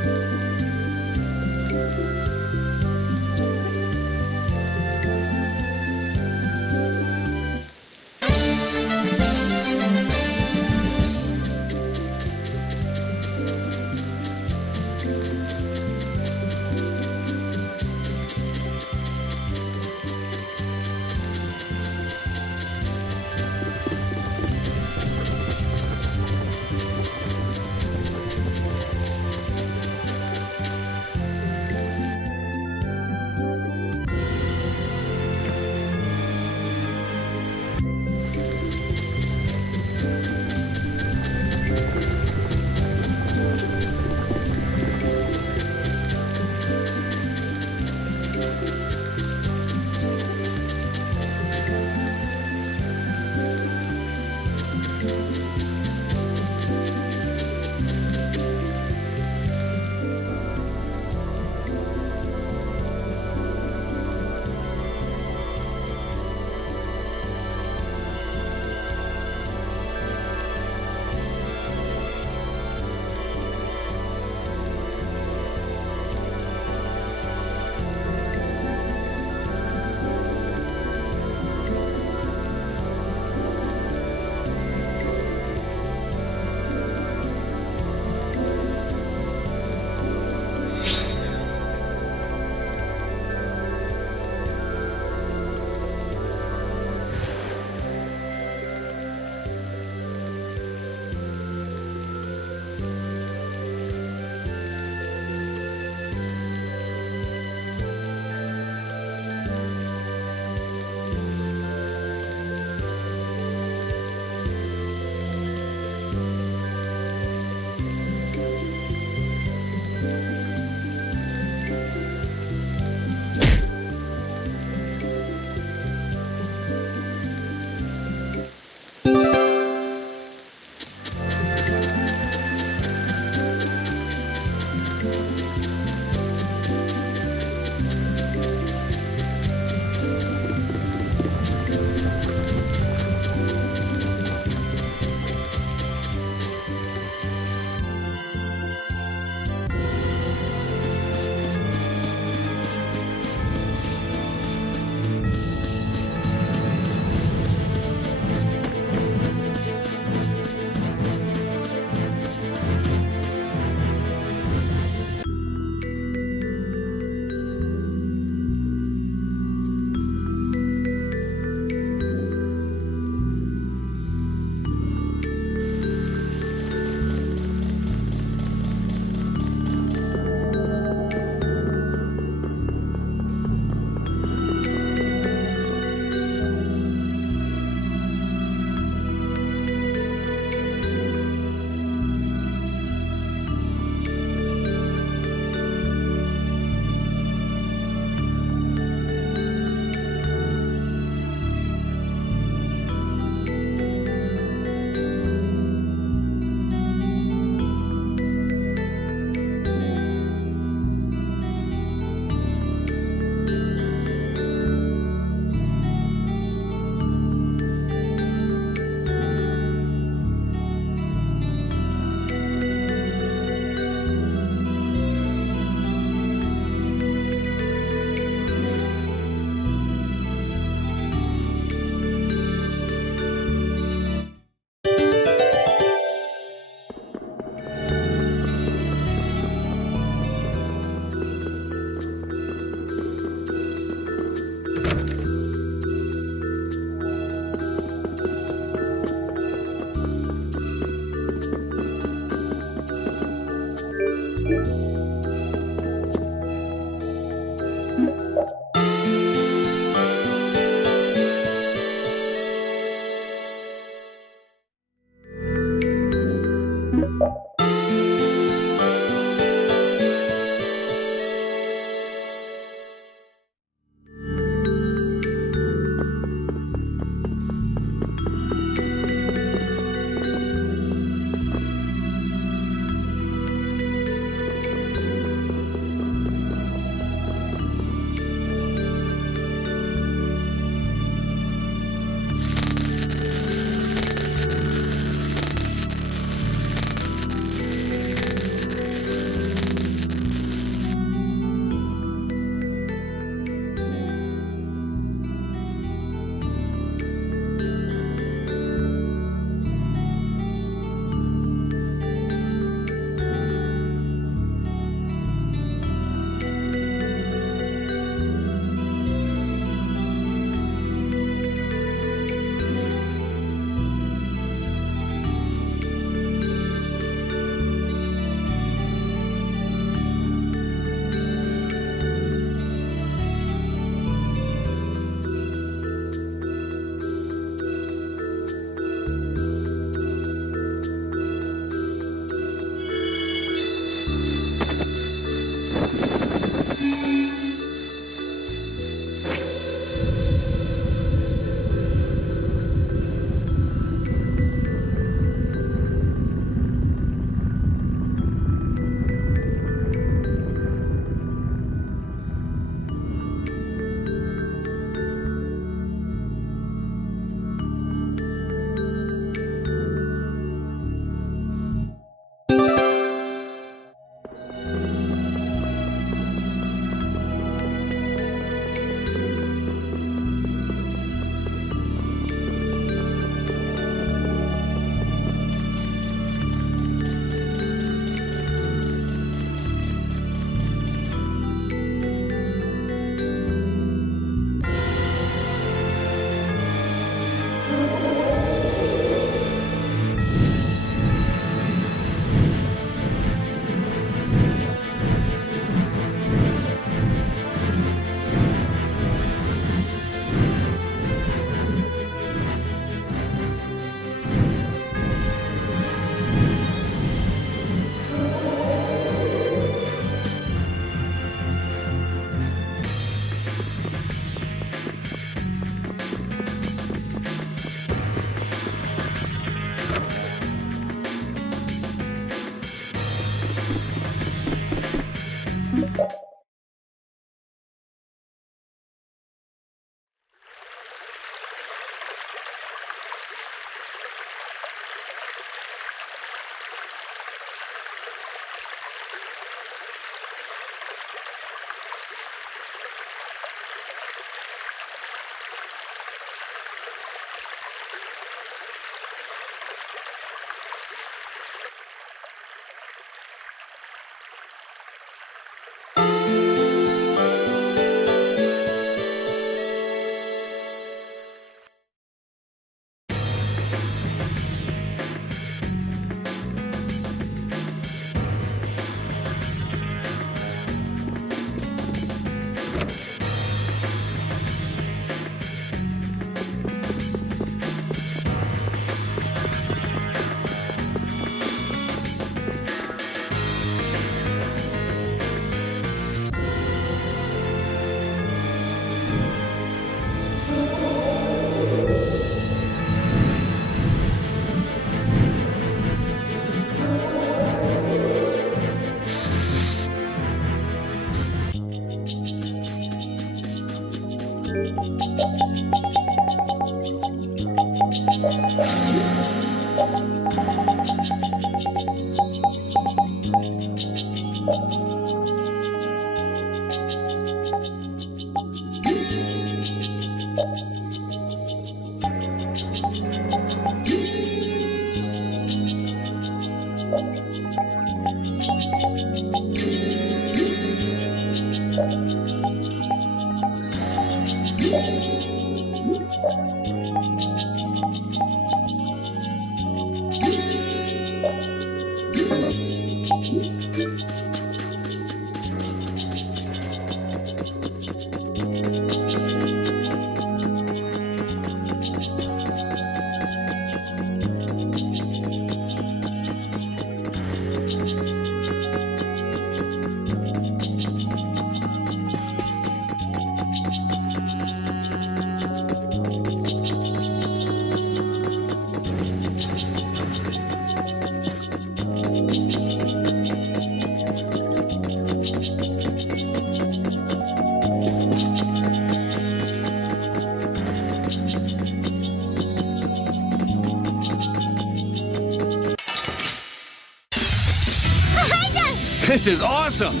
This is awesome!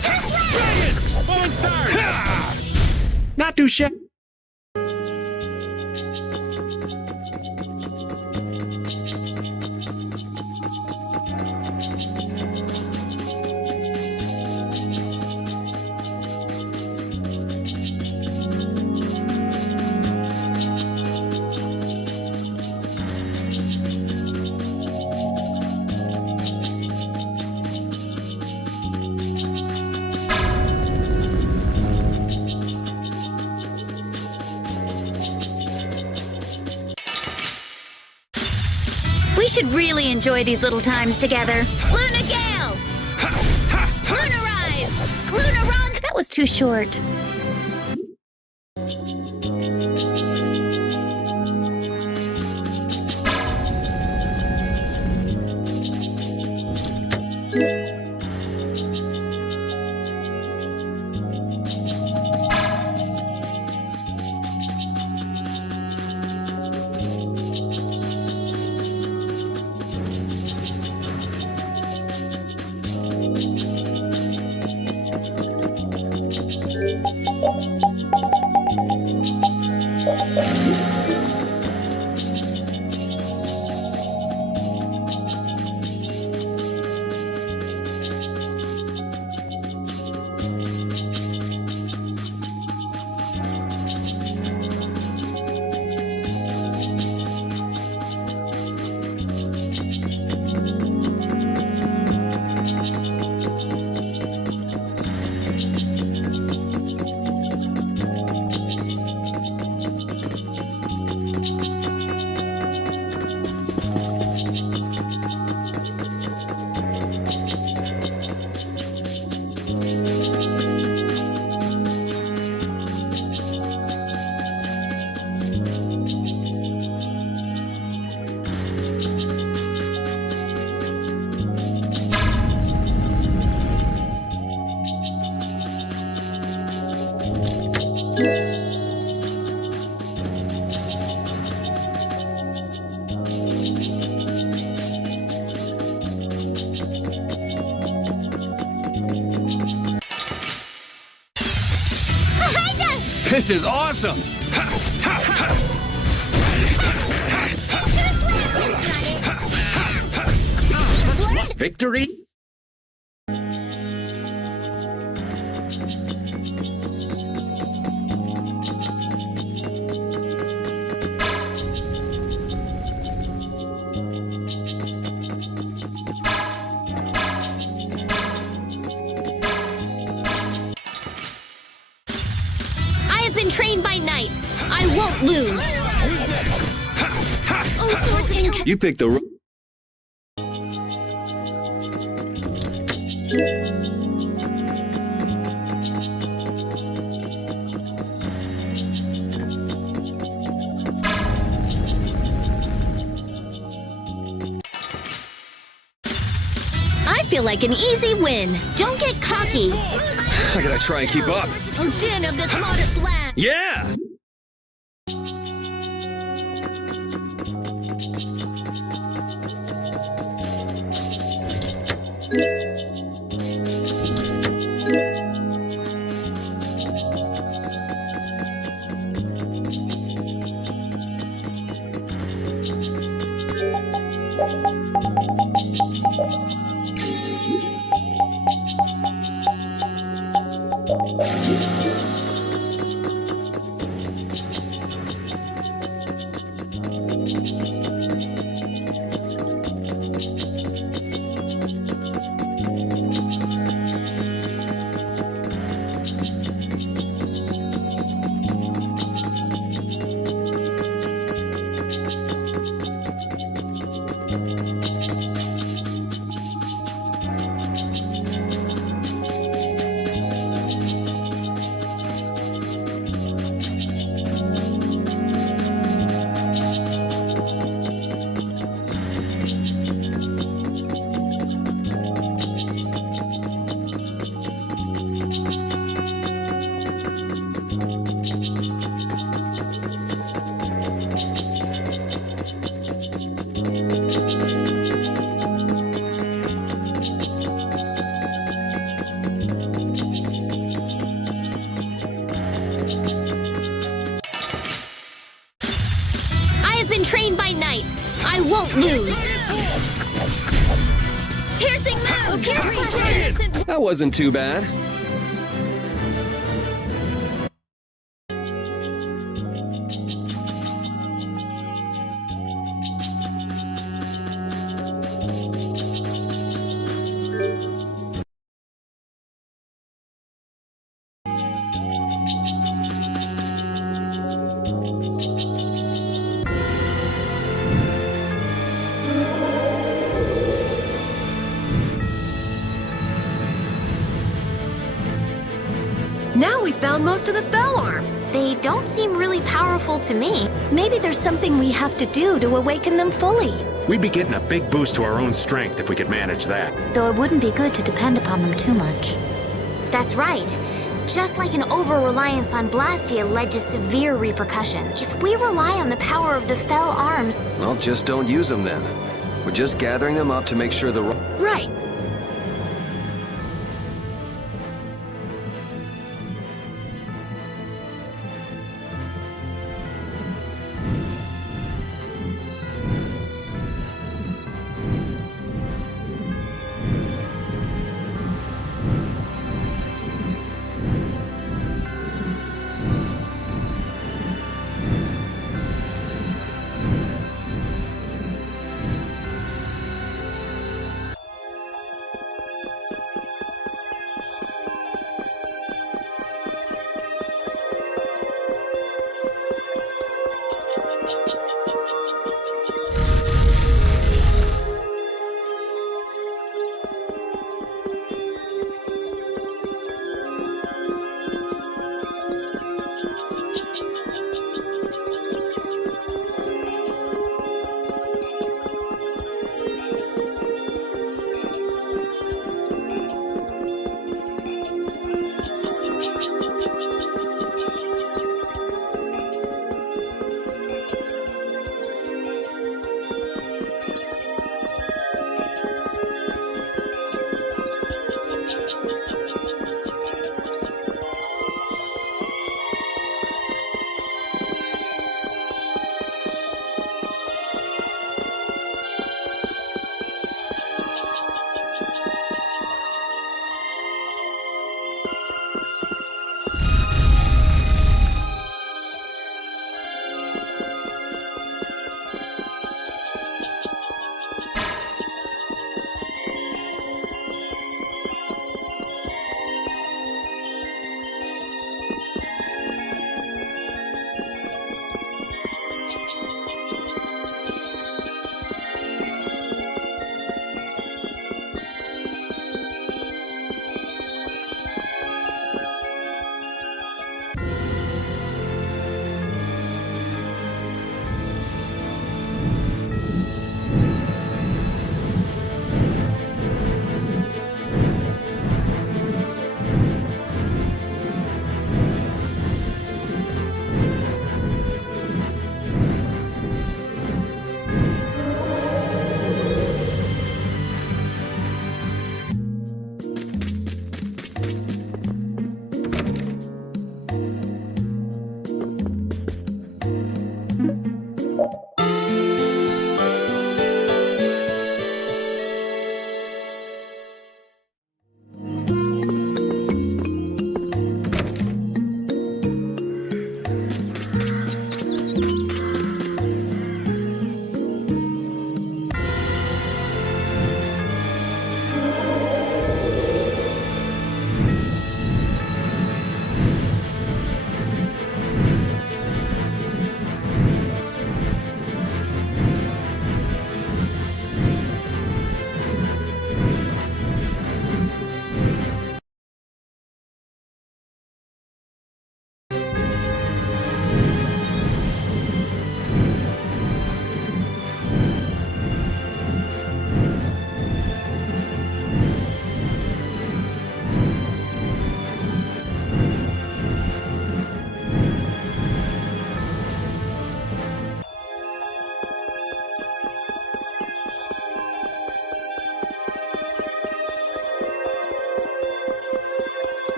Dragon! Falling stars! Not too shabby. We should really enjoy these little times together. Luna Gale! Luna Rise! Luna Run! That was too short. This is awesome! Victory? Trained by knights. I won't lose. Oh, Source Ink. You picked the I feel like an easy win. Don't get cocky. I gotta try and keep up. Odin of this modest land! Yeah! Trained by knights. I won't lose. Piercing move! Pierce cluster! That wasn't too bad. Now we found most of the Fell Arm. They don't seem really powerful to me. Maybe there's something we have to do to awaken them fully. We'd be getting a big boost to our own strength if we could manage that. Though it wouldn't be good to depend upon them too much. That's right. Just like an over-reliance on Blastia led to severe repercussion. If we rely on the power of the Fell Arms... Well, just don't use them then. We're just gathering them up to make sure the... Right.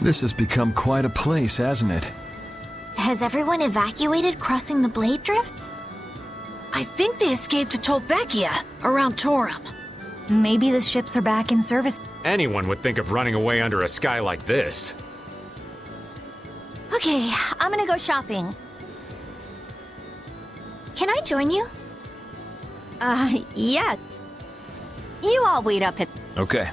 This has become quite a place, hasn't it? Has everyone evacuated crossing the blade drifts? I think they escaped to Tolbekia, around Torum. Maybe the ships are back in service. Anyone would think of running away under a sky like this. Okay, I'm gonna go shopping. Can I join you? Yeah. You all wait up at... Okay.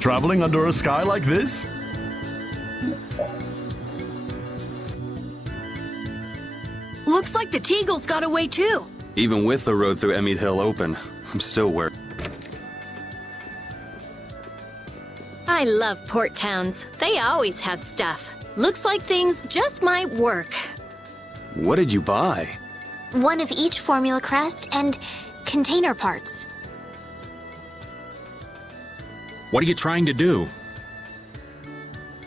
Traveling under a sky like this? Looks like the Teagles got away too. Even with the road through Emmett Hill open, I'm still worried. I love port towns. They always have stuff. Looks like things just might work. What did you buy? One of each formula crest and container parts. What are you trying to do?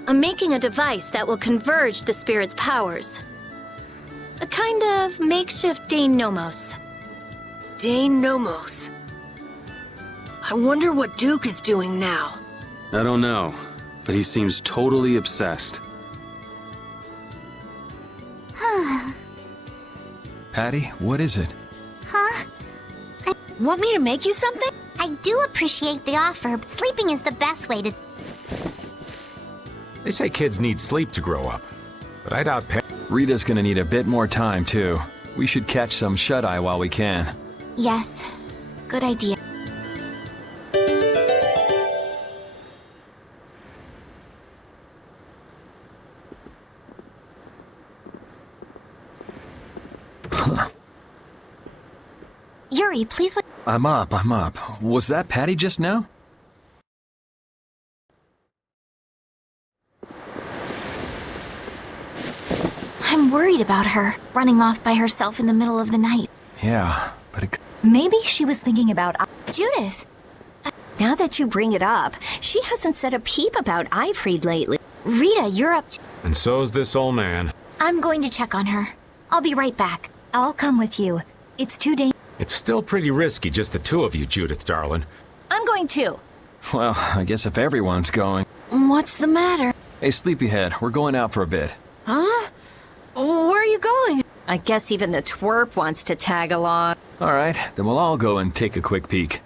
I'm making a device that will converge the spirit's powers. A kind of makeshift Dane Nomos. Dane Nomos. I wonder what Duke is doing now. I don't know, but he seems totally obsessed. Patty, what is it? Huh? Want me to make you something? I do appreciate the offer, but sleeping is the best way to... They say kids need sleep to grow up, but I doubt Rita's gonna need a bit more time, too. We should catch some shut-eye while we can. Yes. Good idea. Yuri, please wait. I'm up. Was that Patty just now? I'm worried about her, running off by herself in the middle of the night. Yeah, but it... Maybe she was thinking about... Judith! Now that you bring it up, she hasn't said a peep about Eifried lately. Rita, you're up... And so's this old man. I'm going to check on her. I'll be right back. I'll come with you. It's too dangerous. It's still pretty risky, just the two of you, Judith, darling. I'm going too. Well, I guess if everyone's going... What's the matter? Hey, Sleepyhead, we're going out for a bit. Huh? Where are you going? I guess even the twerp wants to tag along. All right, then we'll all go and take a quick peek.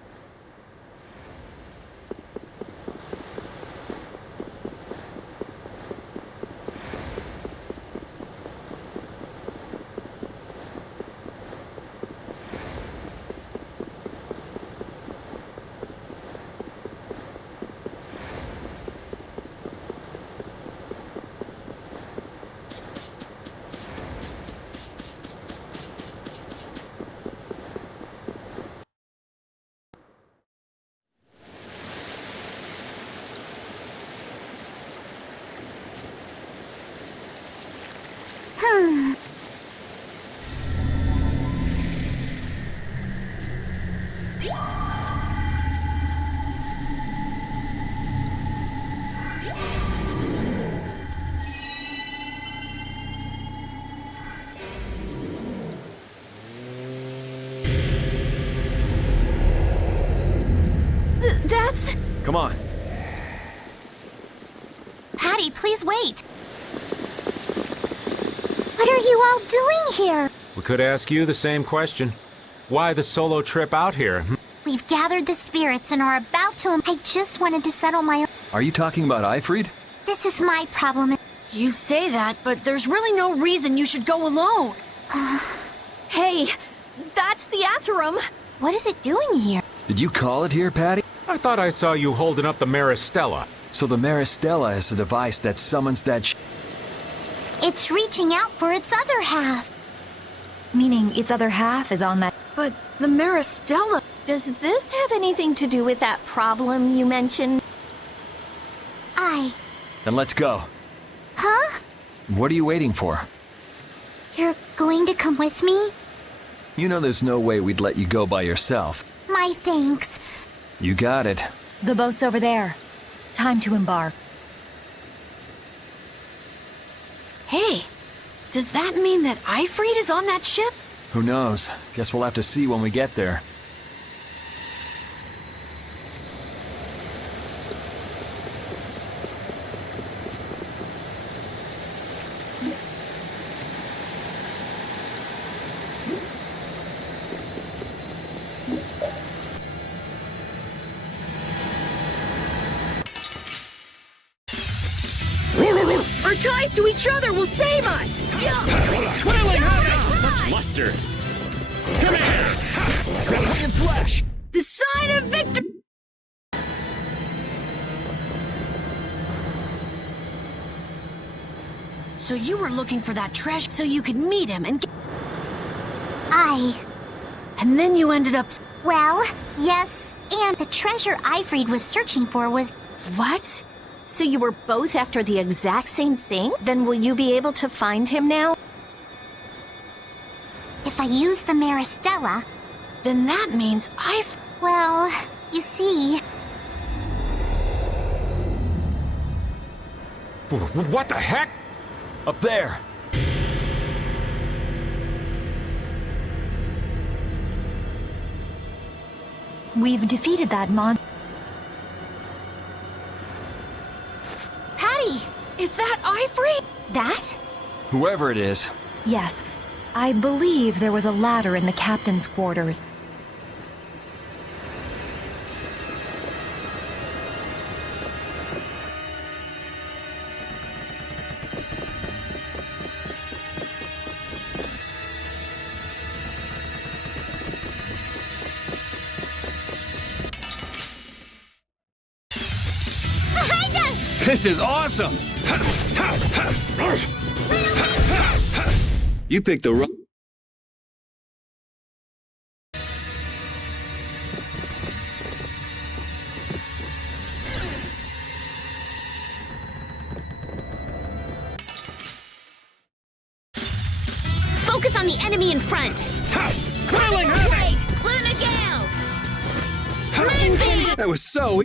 That's... Come on. Patty, please wait. What are you all doing here? We could ask you the same question. Why the solo trip out here? We've gathered the spirits and are about to... I just wanted to settle my... Are you talking about Eifried? This is my problem. You say that, but there's really no reason you should go alone. Hey, that's the Atherum. What is it doing here? Did you call it here, Patty? I thought I saw you holding up the Maristella. So the Maristella is a device that summons that It's reaching out for its other half. Meaning its other half is on that... But the Maristella... Does this have anything to do with that problem you mentioned? Then let's go. Huh? What are you waiting for? You're going to come with me? You know there's no way we'd let you go by yourself. My thanks. You got it. The boat's over there. Time to embark. Hey, Does that mean that Ifrit is on that ship? Who knows? Guess we'll have to see when we get there. Our ties to each other will save us! Wailing havoc! Such luster! Come here! Draconian slash! The sign of victory! So you were looking for that treasure so you could meet him and And then you ended up... Well, yes, and the treasure Ifrit was searching for was... What? So you were both after the exact same thing? Then will you be able to find him now? If I use the Maristella... Then that means Well, you see... What the heck? Up there! We've defeated that monster. Patty! Is that Ifrit? That? Whoever it is. Yes. I believe there was a ladder in the captain's quarters. Behind us! This is awesome! You picked the wrong... Focus on the enemy in front! Wailing havoc! Luna Gale! Moonbeam! That was so...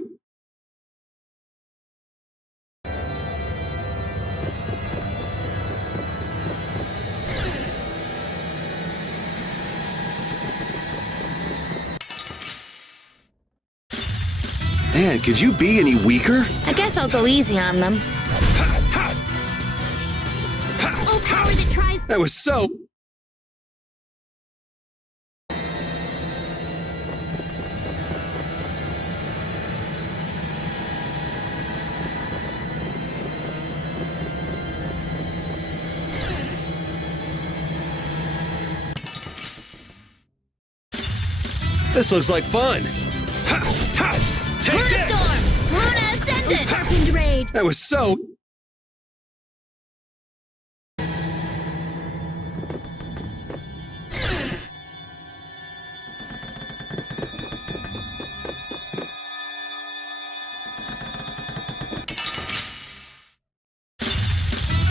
Man, could you be any weaker? I guess I'll go easy on them. Oh, power that tries... That was so... This looks like fun. Take Luna this! Storm! Luna Ascendant! Hardened raid! That was so...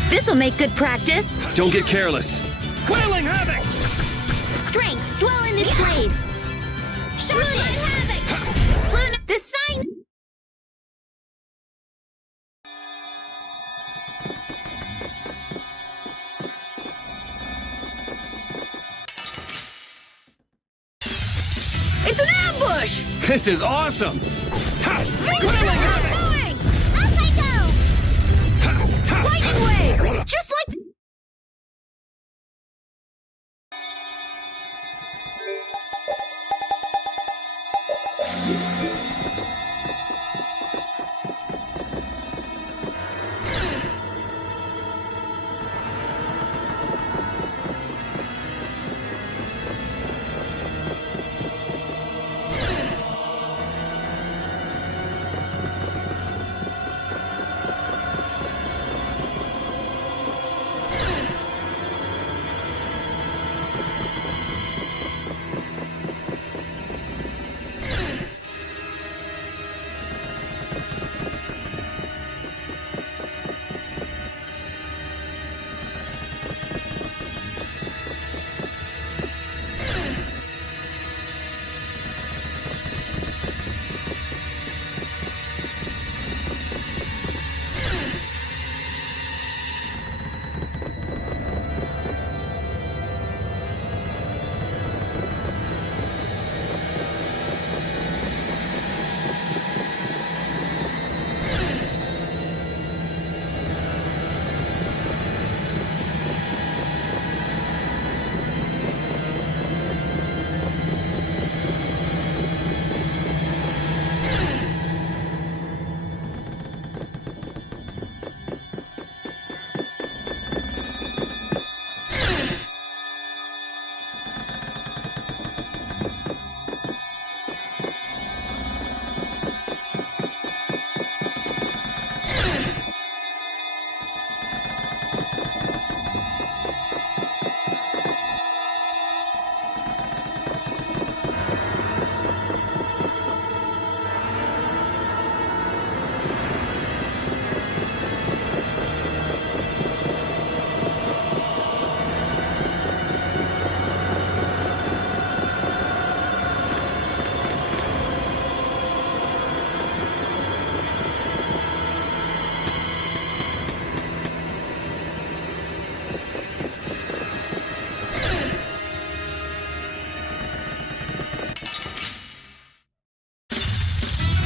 This'll make good practice. Don't get careless. Wailing havoc! Strength, dwell in this blade. Sharpness! Havoc! Luna, the sign... It's an ambush! This is awesome! Wailing havoc! Up I go! Lightning wave! Just like...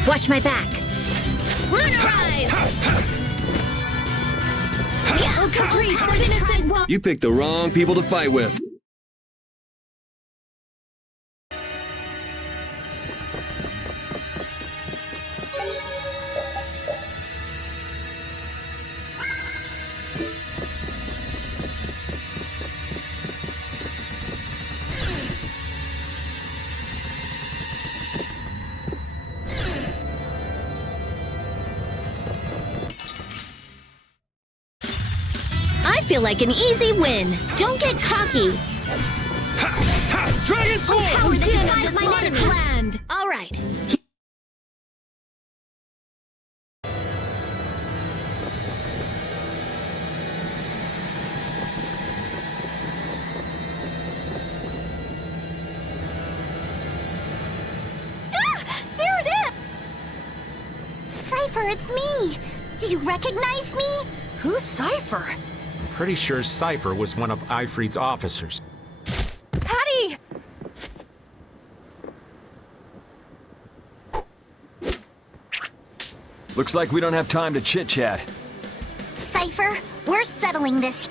Watch my back. Lunarize! Caprice of innocent one. You picked the wrong people to fight with. I feel like an easy win. Don't get cocky. Dragon Swarm! Power the defies my enemy's land. All right. Here it is! Cypher, it's me! Do you recognize me? Who's Cypher? I'm pretty sure Cypher was one of Ifrit's officers. Patty! Looks like we don't have time to chit-chat. Cypher, we're settling this.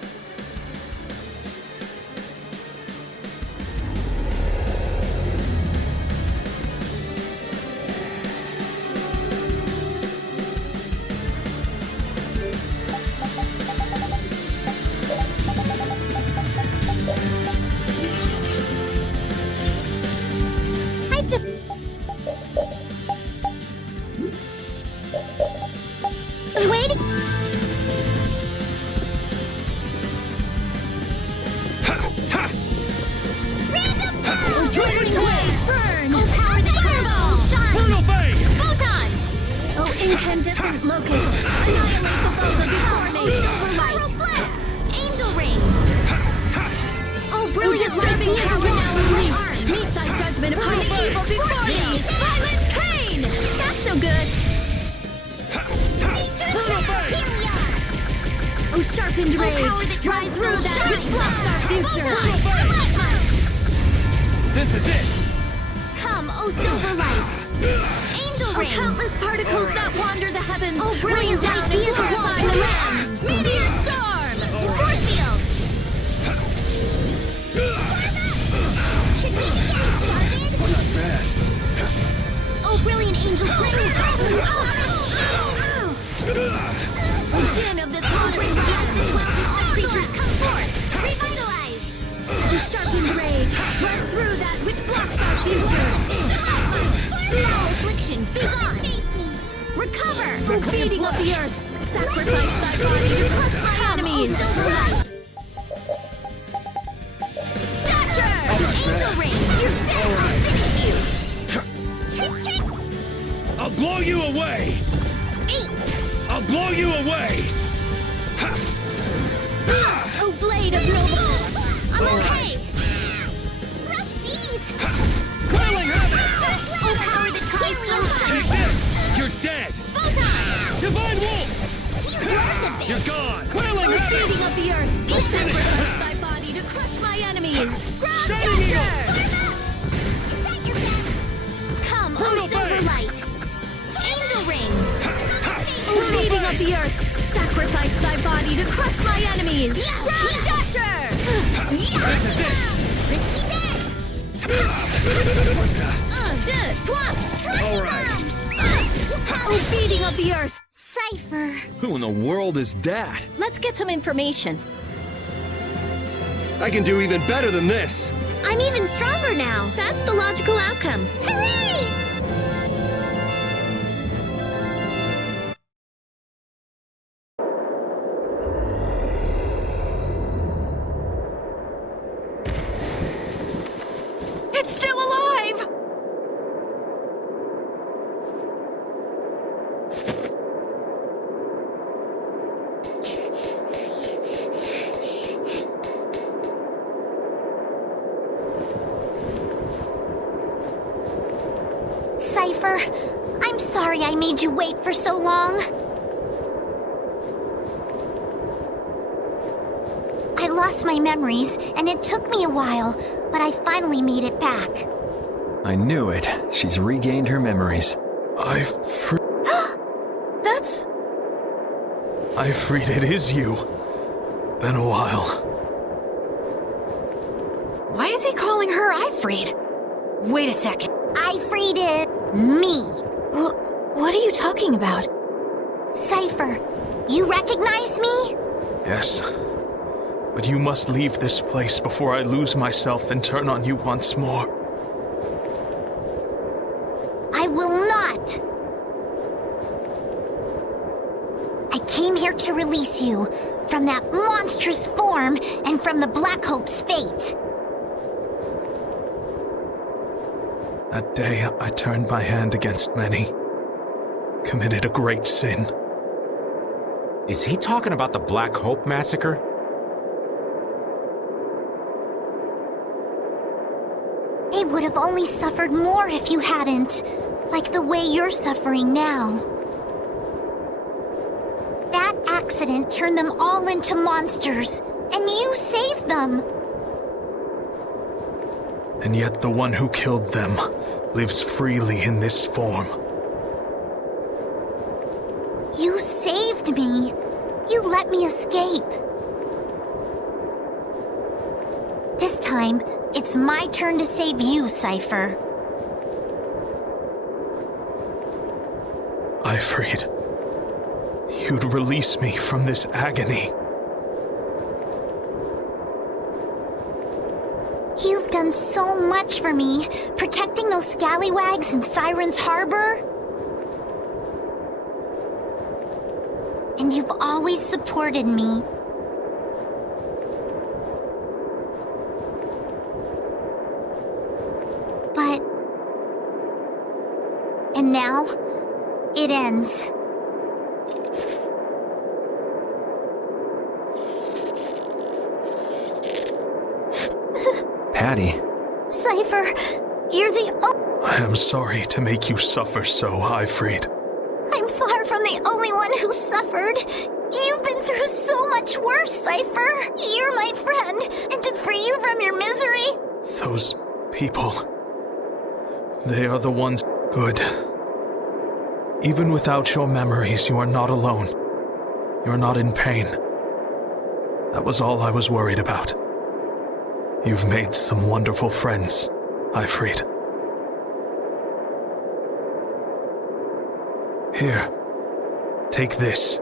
Incandescent locust. Annihilate the vulgar power mace. Silver light. Angel ring. Oh, brilliant lightning is unleashed. Meet thy judgment upon the evil before thee. Violent pain. That's no good. Oh, sharpened rage. Drive through that which blocks our future. This is it. Come, oh silver light. Angel ring. Countless particles that wander the heavens. Oh, brilliant down and purify the lands. Meteor storm. Force field. Should we be getting started? Not bad. Oh, brilliant angels, bring me the din of this monstrous death. Creatures come forth. Revitalize. The sharpened rage. Run through that which blocks our future. Foul affliction, be gone! Face me! Recover! Oh, beating of the earth! Sacrifice thy body to crush my enemies! Dasher! Angel ring! You're dead! I'll finish you! I'll blow you away! I'll blow you away! Oh, blade of noble! I'm okay! Rough seas! Whirling havoc! Oh, power that ties sunshine! Take this! You're dead! Photon! Divine Wolf! You're gone! Whirling Oh, havoc! beating of the earth! Be sacrifice thy body to crush my enemies! Ground Shining Dasher! Come, oh silver light! Angel ring! Oh, beating of the earth! Sacrifice thy body to crush my enemies! Ground Dasher! This is it! Risky bet! What the? All right. Oh, beating of the earth! Cypher! Who in the world is that? Let's get some information. I can do even better than this. I'm even stronger now. That's the logical outcome. Hooray! It's still alive! Cypher, I'm sorry I made you wait for so long. I lost my memories, and it took me a while, but I finally made it back. I knew it. She's regained her memories. That's... Ifrit, it is you. Been a while. Why is he calling her Ifrit? Wait a second. Ifrit is me. What are you talking about? Cypher, you recognize me? Yes. But you must leave this place before I lose myself and turn on you once more. I will not. I came here to release you from that monstrous form and from the Black Hope's fate. That day, I turned my hand against many. Committed a great sin. Is he talking about the Black Hope massacre? They would have only suffered more if you hadn't, like the way you're suffering now. That accident turned them all into monsters, and you saved them. And yet the one who killed them lives freely in this form. You saved me. You let me escape. This time, it's my turn to save you, Cypher. Ifrit, you'd release me from this agony. You've done so much for me, protecting those scallywags in Siren's Harbor. And you've always supported me. But... and now, it ends. Patty. Cypher, you're the I am sorry to make you suffer so, Ifrit. I'm far from the only one who suffered. You've been through so much worse, Cypher. You're my friend, and to free you from your misery... Those people... they are the ones good. Even without your memories, you are not alone. You are not in pain. That was all I was worried about. You've made some wonderful friends, Ifrit. Here, take this.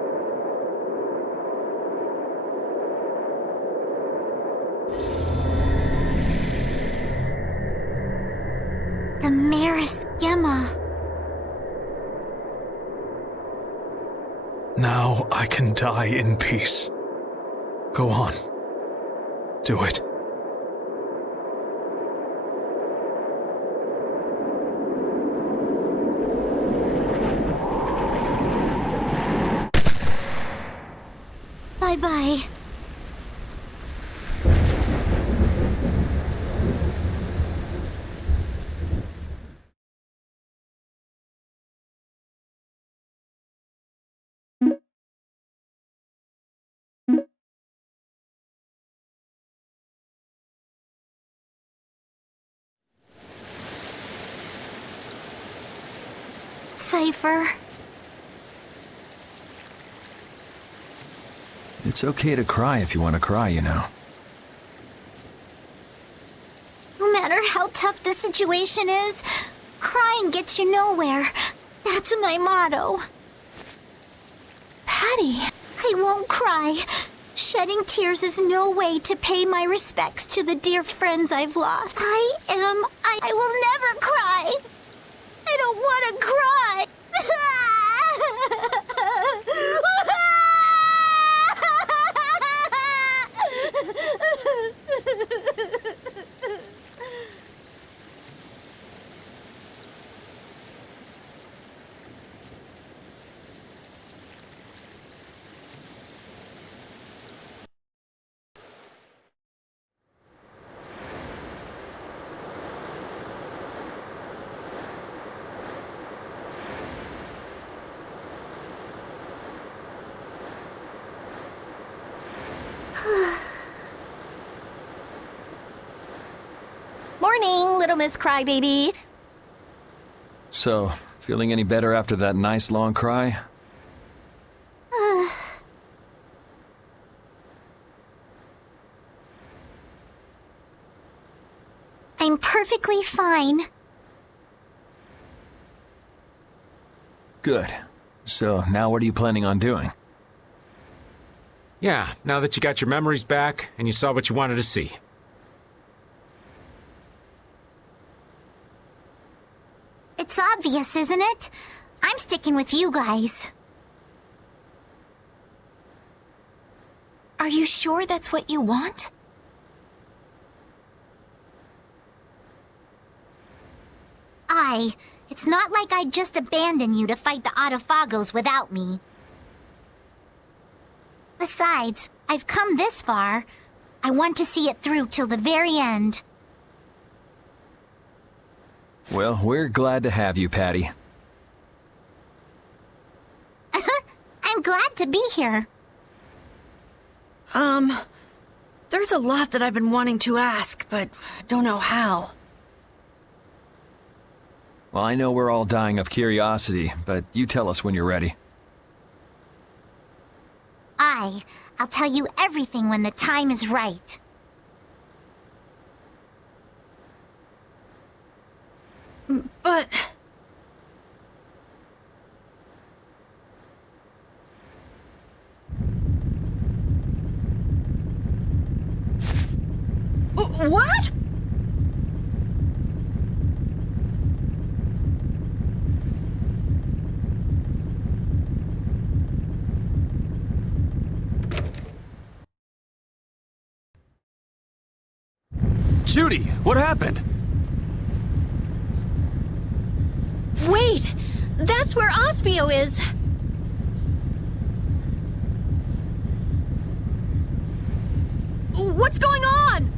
The Maris Gemma. Now I can die in peace. Go on. Do it. Bye-bye. Cypher. It's okay to cry if you want to cry, you know. No matter how tough the situation is, crying gets you nowhere. That's my motto. Patty, I won't cry. Shedding tears is no way to pay my respects to the dear friends I've lost. I will never cry. I don't want to cry. Morning, little Miss Crybaby. So, Feeling any better after that nice long cry? I'm perfectly fine. Good. So, now what are you planning on doing? Yeah, now that you got your memories back and you saw what you wanted to see. It's obvious, isn't it? I'm sticking with you guys. Are you sure that's what you want? It's not like I'd just abandon you to fight the Autophagos without me. Besides, I've come this far. I want to see it through till the very end. Well, we're glad to have you, Patty. I'm glad to be here. There's a lot that I've been wanting to ask, but don't know how. Well, I know we're all dying of curiosity, but you tell us when you're ready. I'll tell you everything when the time is right. But... What? Judy, what happened? Wait! That's where Ospio is! What's going on?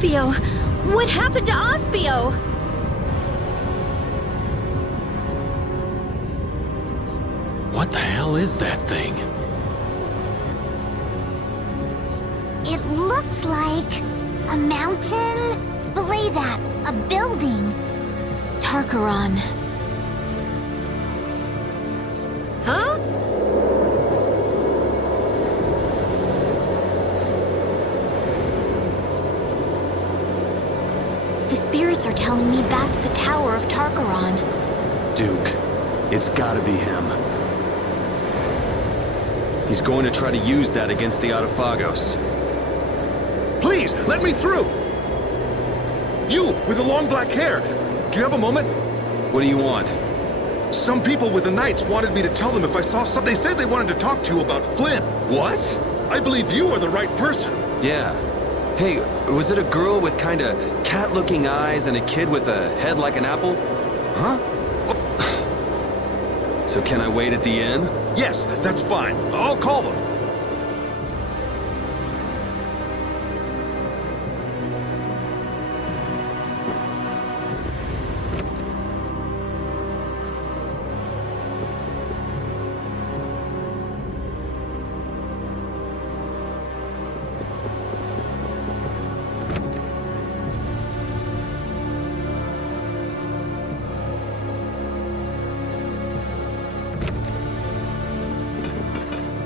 Ospio! What happened to Ospio? What the hell is that thing? It looks like a mountain. Belay that, a building. Tarkaron. Huh? The spirits are telling me that's the Tower of Tarkaron. Duke, it's gotta be him. He's going to try to use that against the Autophagos. Please, let me through! You, with the long black hair. Do you have a moment? What do you want? Some people with the Knights wanted me to tell them if I saw something. They said they wanted to talk to you about Flynn. What? I believe you are the right person. Yeah. Hey, was it a girl with kinda cat-looking eyes and a kid with a head like an apple? Huh? So can I wait at the inn? Yes, that's fine. I'll call them.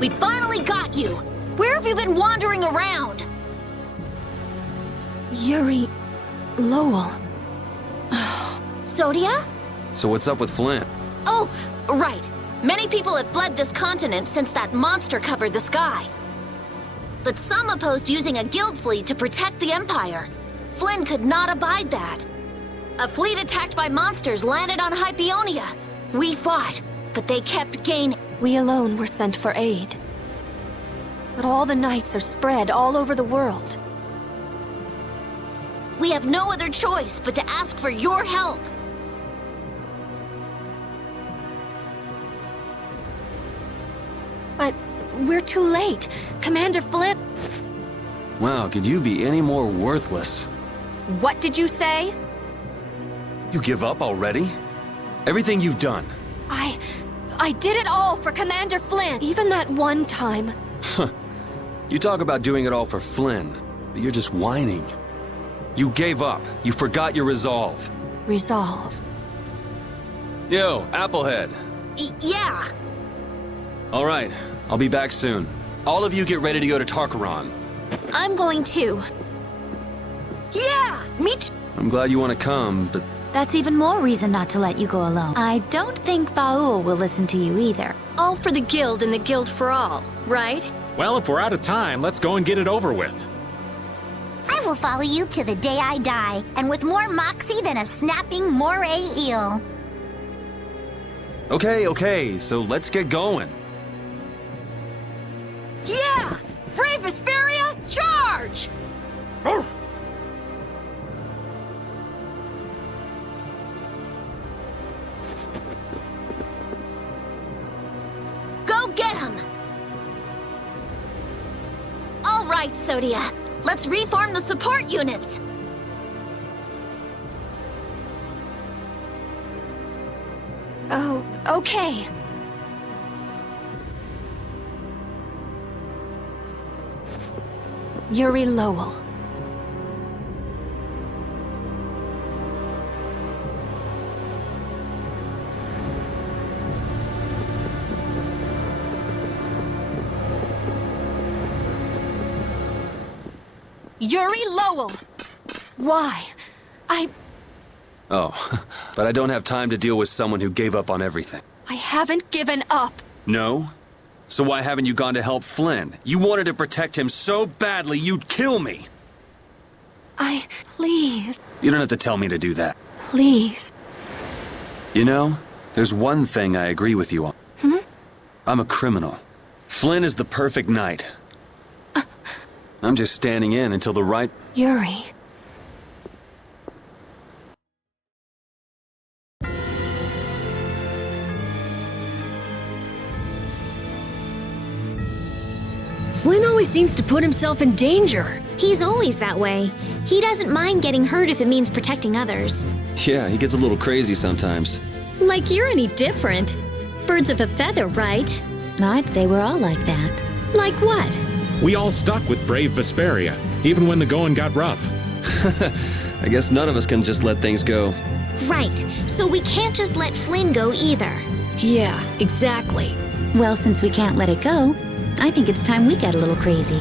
We finally got you! Where have you been wandering around? Yuri Lowell. Sodia? So what's up with Flynn? Oh, right. Many people have fled this continent since that monster covered the sky. But some opposed using a guild fleet to protect the Empire. Flynn could not abide that. A fleet attacked by monsters landed on Hypeonia. We fought, but they kept gaining. We alone were sent for aid. But all the knights are spread all over the world. We have no other choice but to ask for your help. But we're too late. Commander Flynn... Wow, could you be any more worthless? What did you say? You give up already? Everything you've done. I did it all for Commander Flynn. Even that one time. You talk about doing it all for Flynn, but you're just whining. You gave up. You forgot your resolve. Resolve. Yo, Applehead. Yeah. All right, I'll be back soon. All of you get ready to go to Tarkaron. I'm going too. Yeah, me too. I'm glad you want to come, but... That's even more reason not to let you go alone. I don't think Baul will listen to you either. All for the guild and the guild for all, right? Well, if we're out of time, let's go and get it over with. I will follow you to the day I die, and with more moxie than a snapping moray eel. Okay, so let's get going. Yeah! Brave Vesperia, charge! Go get him! All right, Sodia. Let's reform the support units. Oh, okay. Yuri Lowell. Yuri Lowell! Why? Oh, but I don't have time to deal with someone who gave up on everything. I haven't given up. No? So why haven't you gone to help Flynn? You wanted to protect him so badly you'd kill me! Please. You don't have to tell me to do that. Please. You know, there's one thing I agree with you on. I'm a criminal. Flynn is the perfect knight. I'm just standing in until the right... Yuri. Flynn always seems to put himself in danger. He's always that way. He doesn't mind getting hurt if it means protecting others. Yeah, he gets a little crazy sometimes. Like you're any different. Birds of a feather, right? I'd say we're all like that. Like what? We all stuck with brave Vesperia, even when the going got rough. I guess none of us can just let things go. Right. So we can't just let Flynn go either. Yeah, exactly. Well, since we can't let it go, I think it's time we get a little crazy.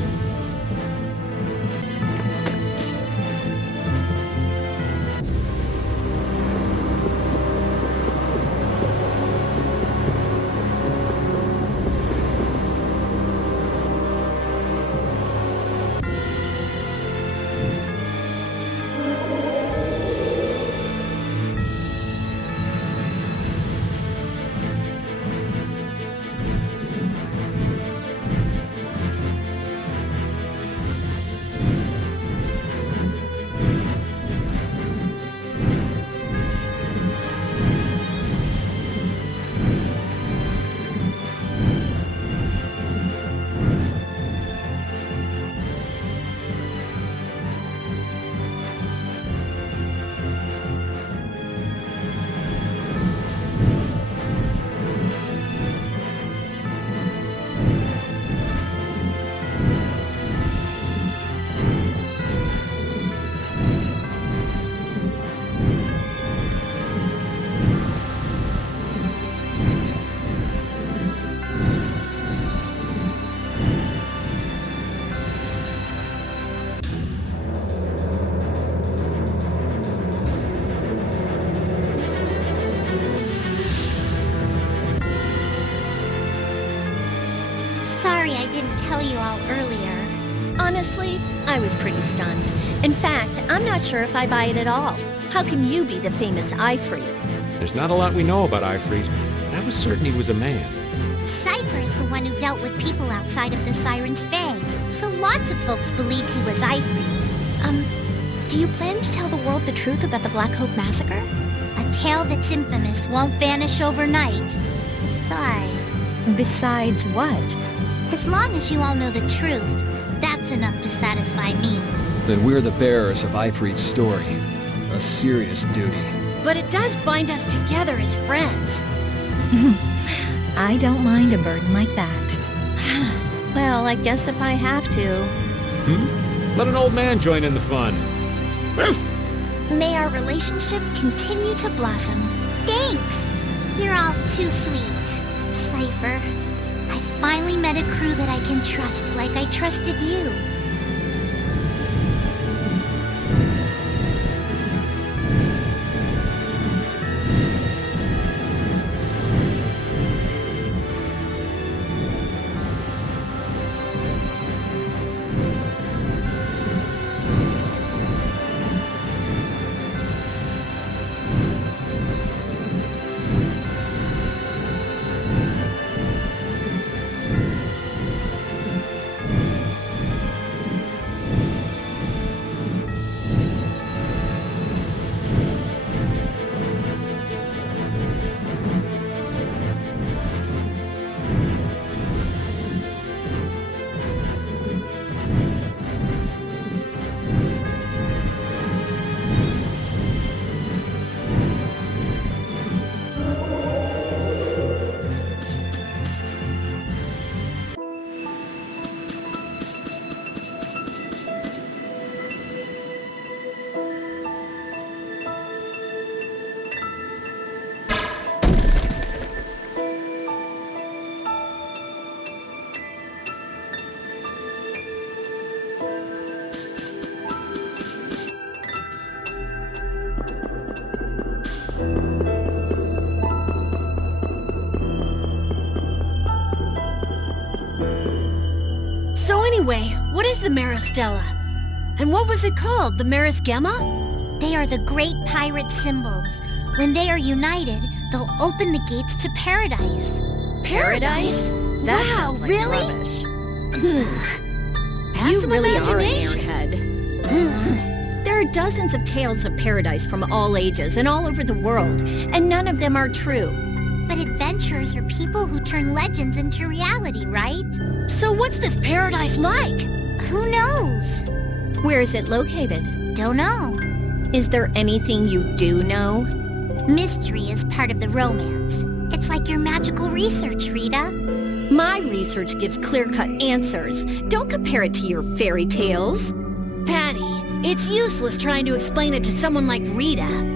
tell you all earlier. Honestly, I was pretty stunned. In fact, I'm not sure if I buy it at all. How can you be the famous Ifrit? There's not a lot we know about Ifrit, but I was certain he was a man. Cypher's the one who dealt with people outside of the Siren's Fae, so lots of folks believed he was Ifrit. Do you plan to tell the world the truth about the Black Hope Massacre? A tale that's infamous won't vanish overnight. Besides what? As long as you all know the truth, that's enough to satisfy me. Then we're the bearers of Ifrit's story. A serious duty. But it does bind us together as friends. I don't mind a burden like that. Well, I guess if I have to. Let an old man join in the fun. May our relationship continue to blossom. Thanks! You're all too sweet. Cypher, I finally met a crew that I can trust like I trusted you. Anyway, what is the Maristella? And what was it called? The Maris Gemma? They are the great pirate symbols. When they are united, they'll open the gates to paradise. Paradise? That wow, sounds like really? rubbish. You some really are an imagination. airhead. There are dozens of tales of paradise from all ages and all over the world, and none of them are true. But adventurers are people who turn legends into reality, right? So what's this paradise like? Who knows? Where is it located? Don't know. Is there anything you do know? Mystery is part of the romance. It's like your magical research, Rita. My research gives clear-cut answers. Don't compare it to your fairy tales. Patty, it's useless trying to explain it to someone like Rita.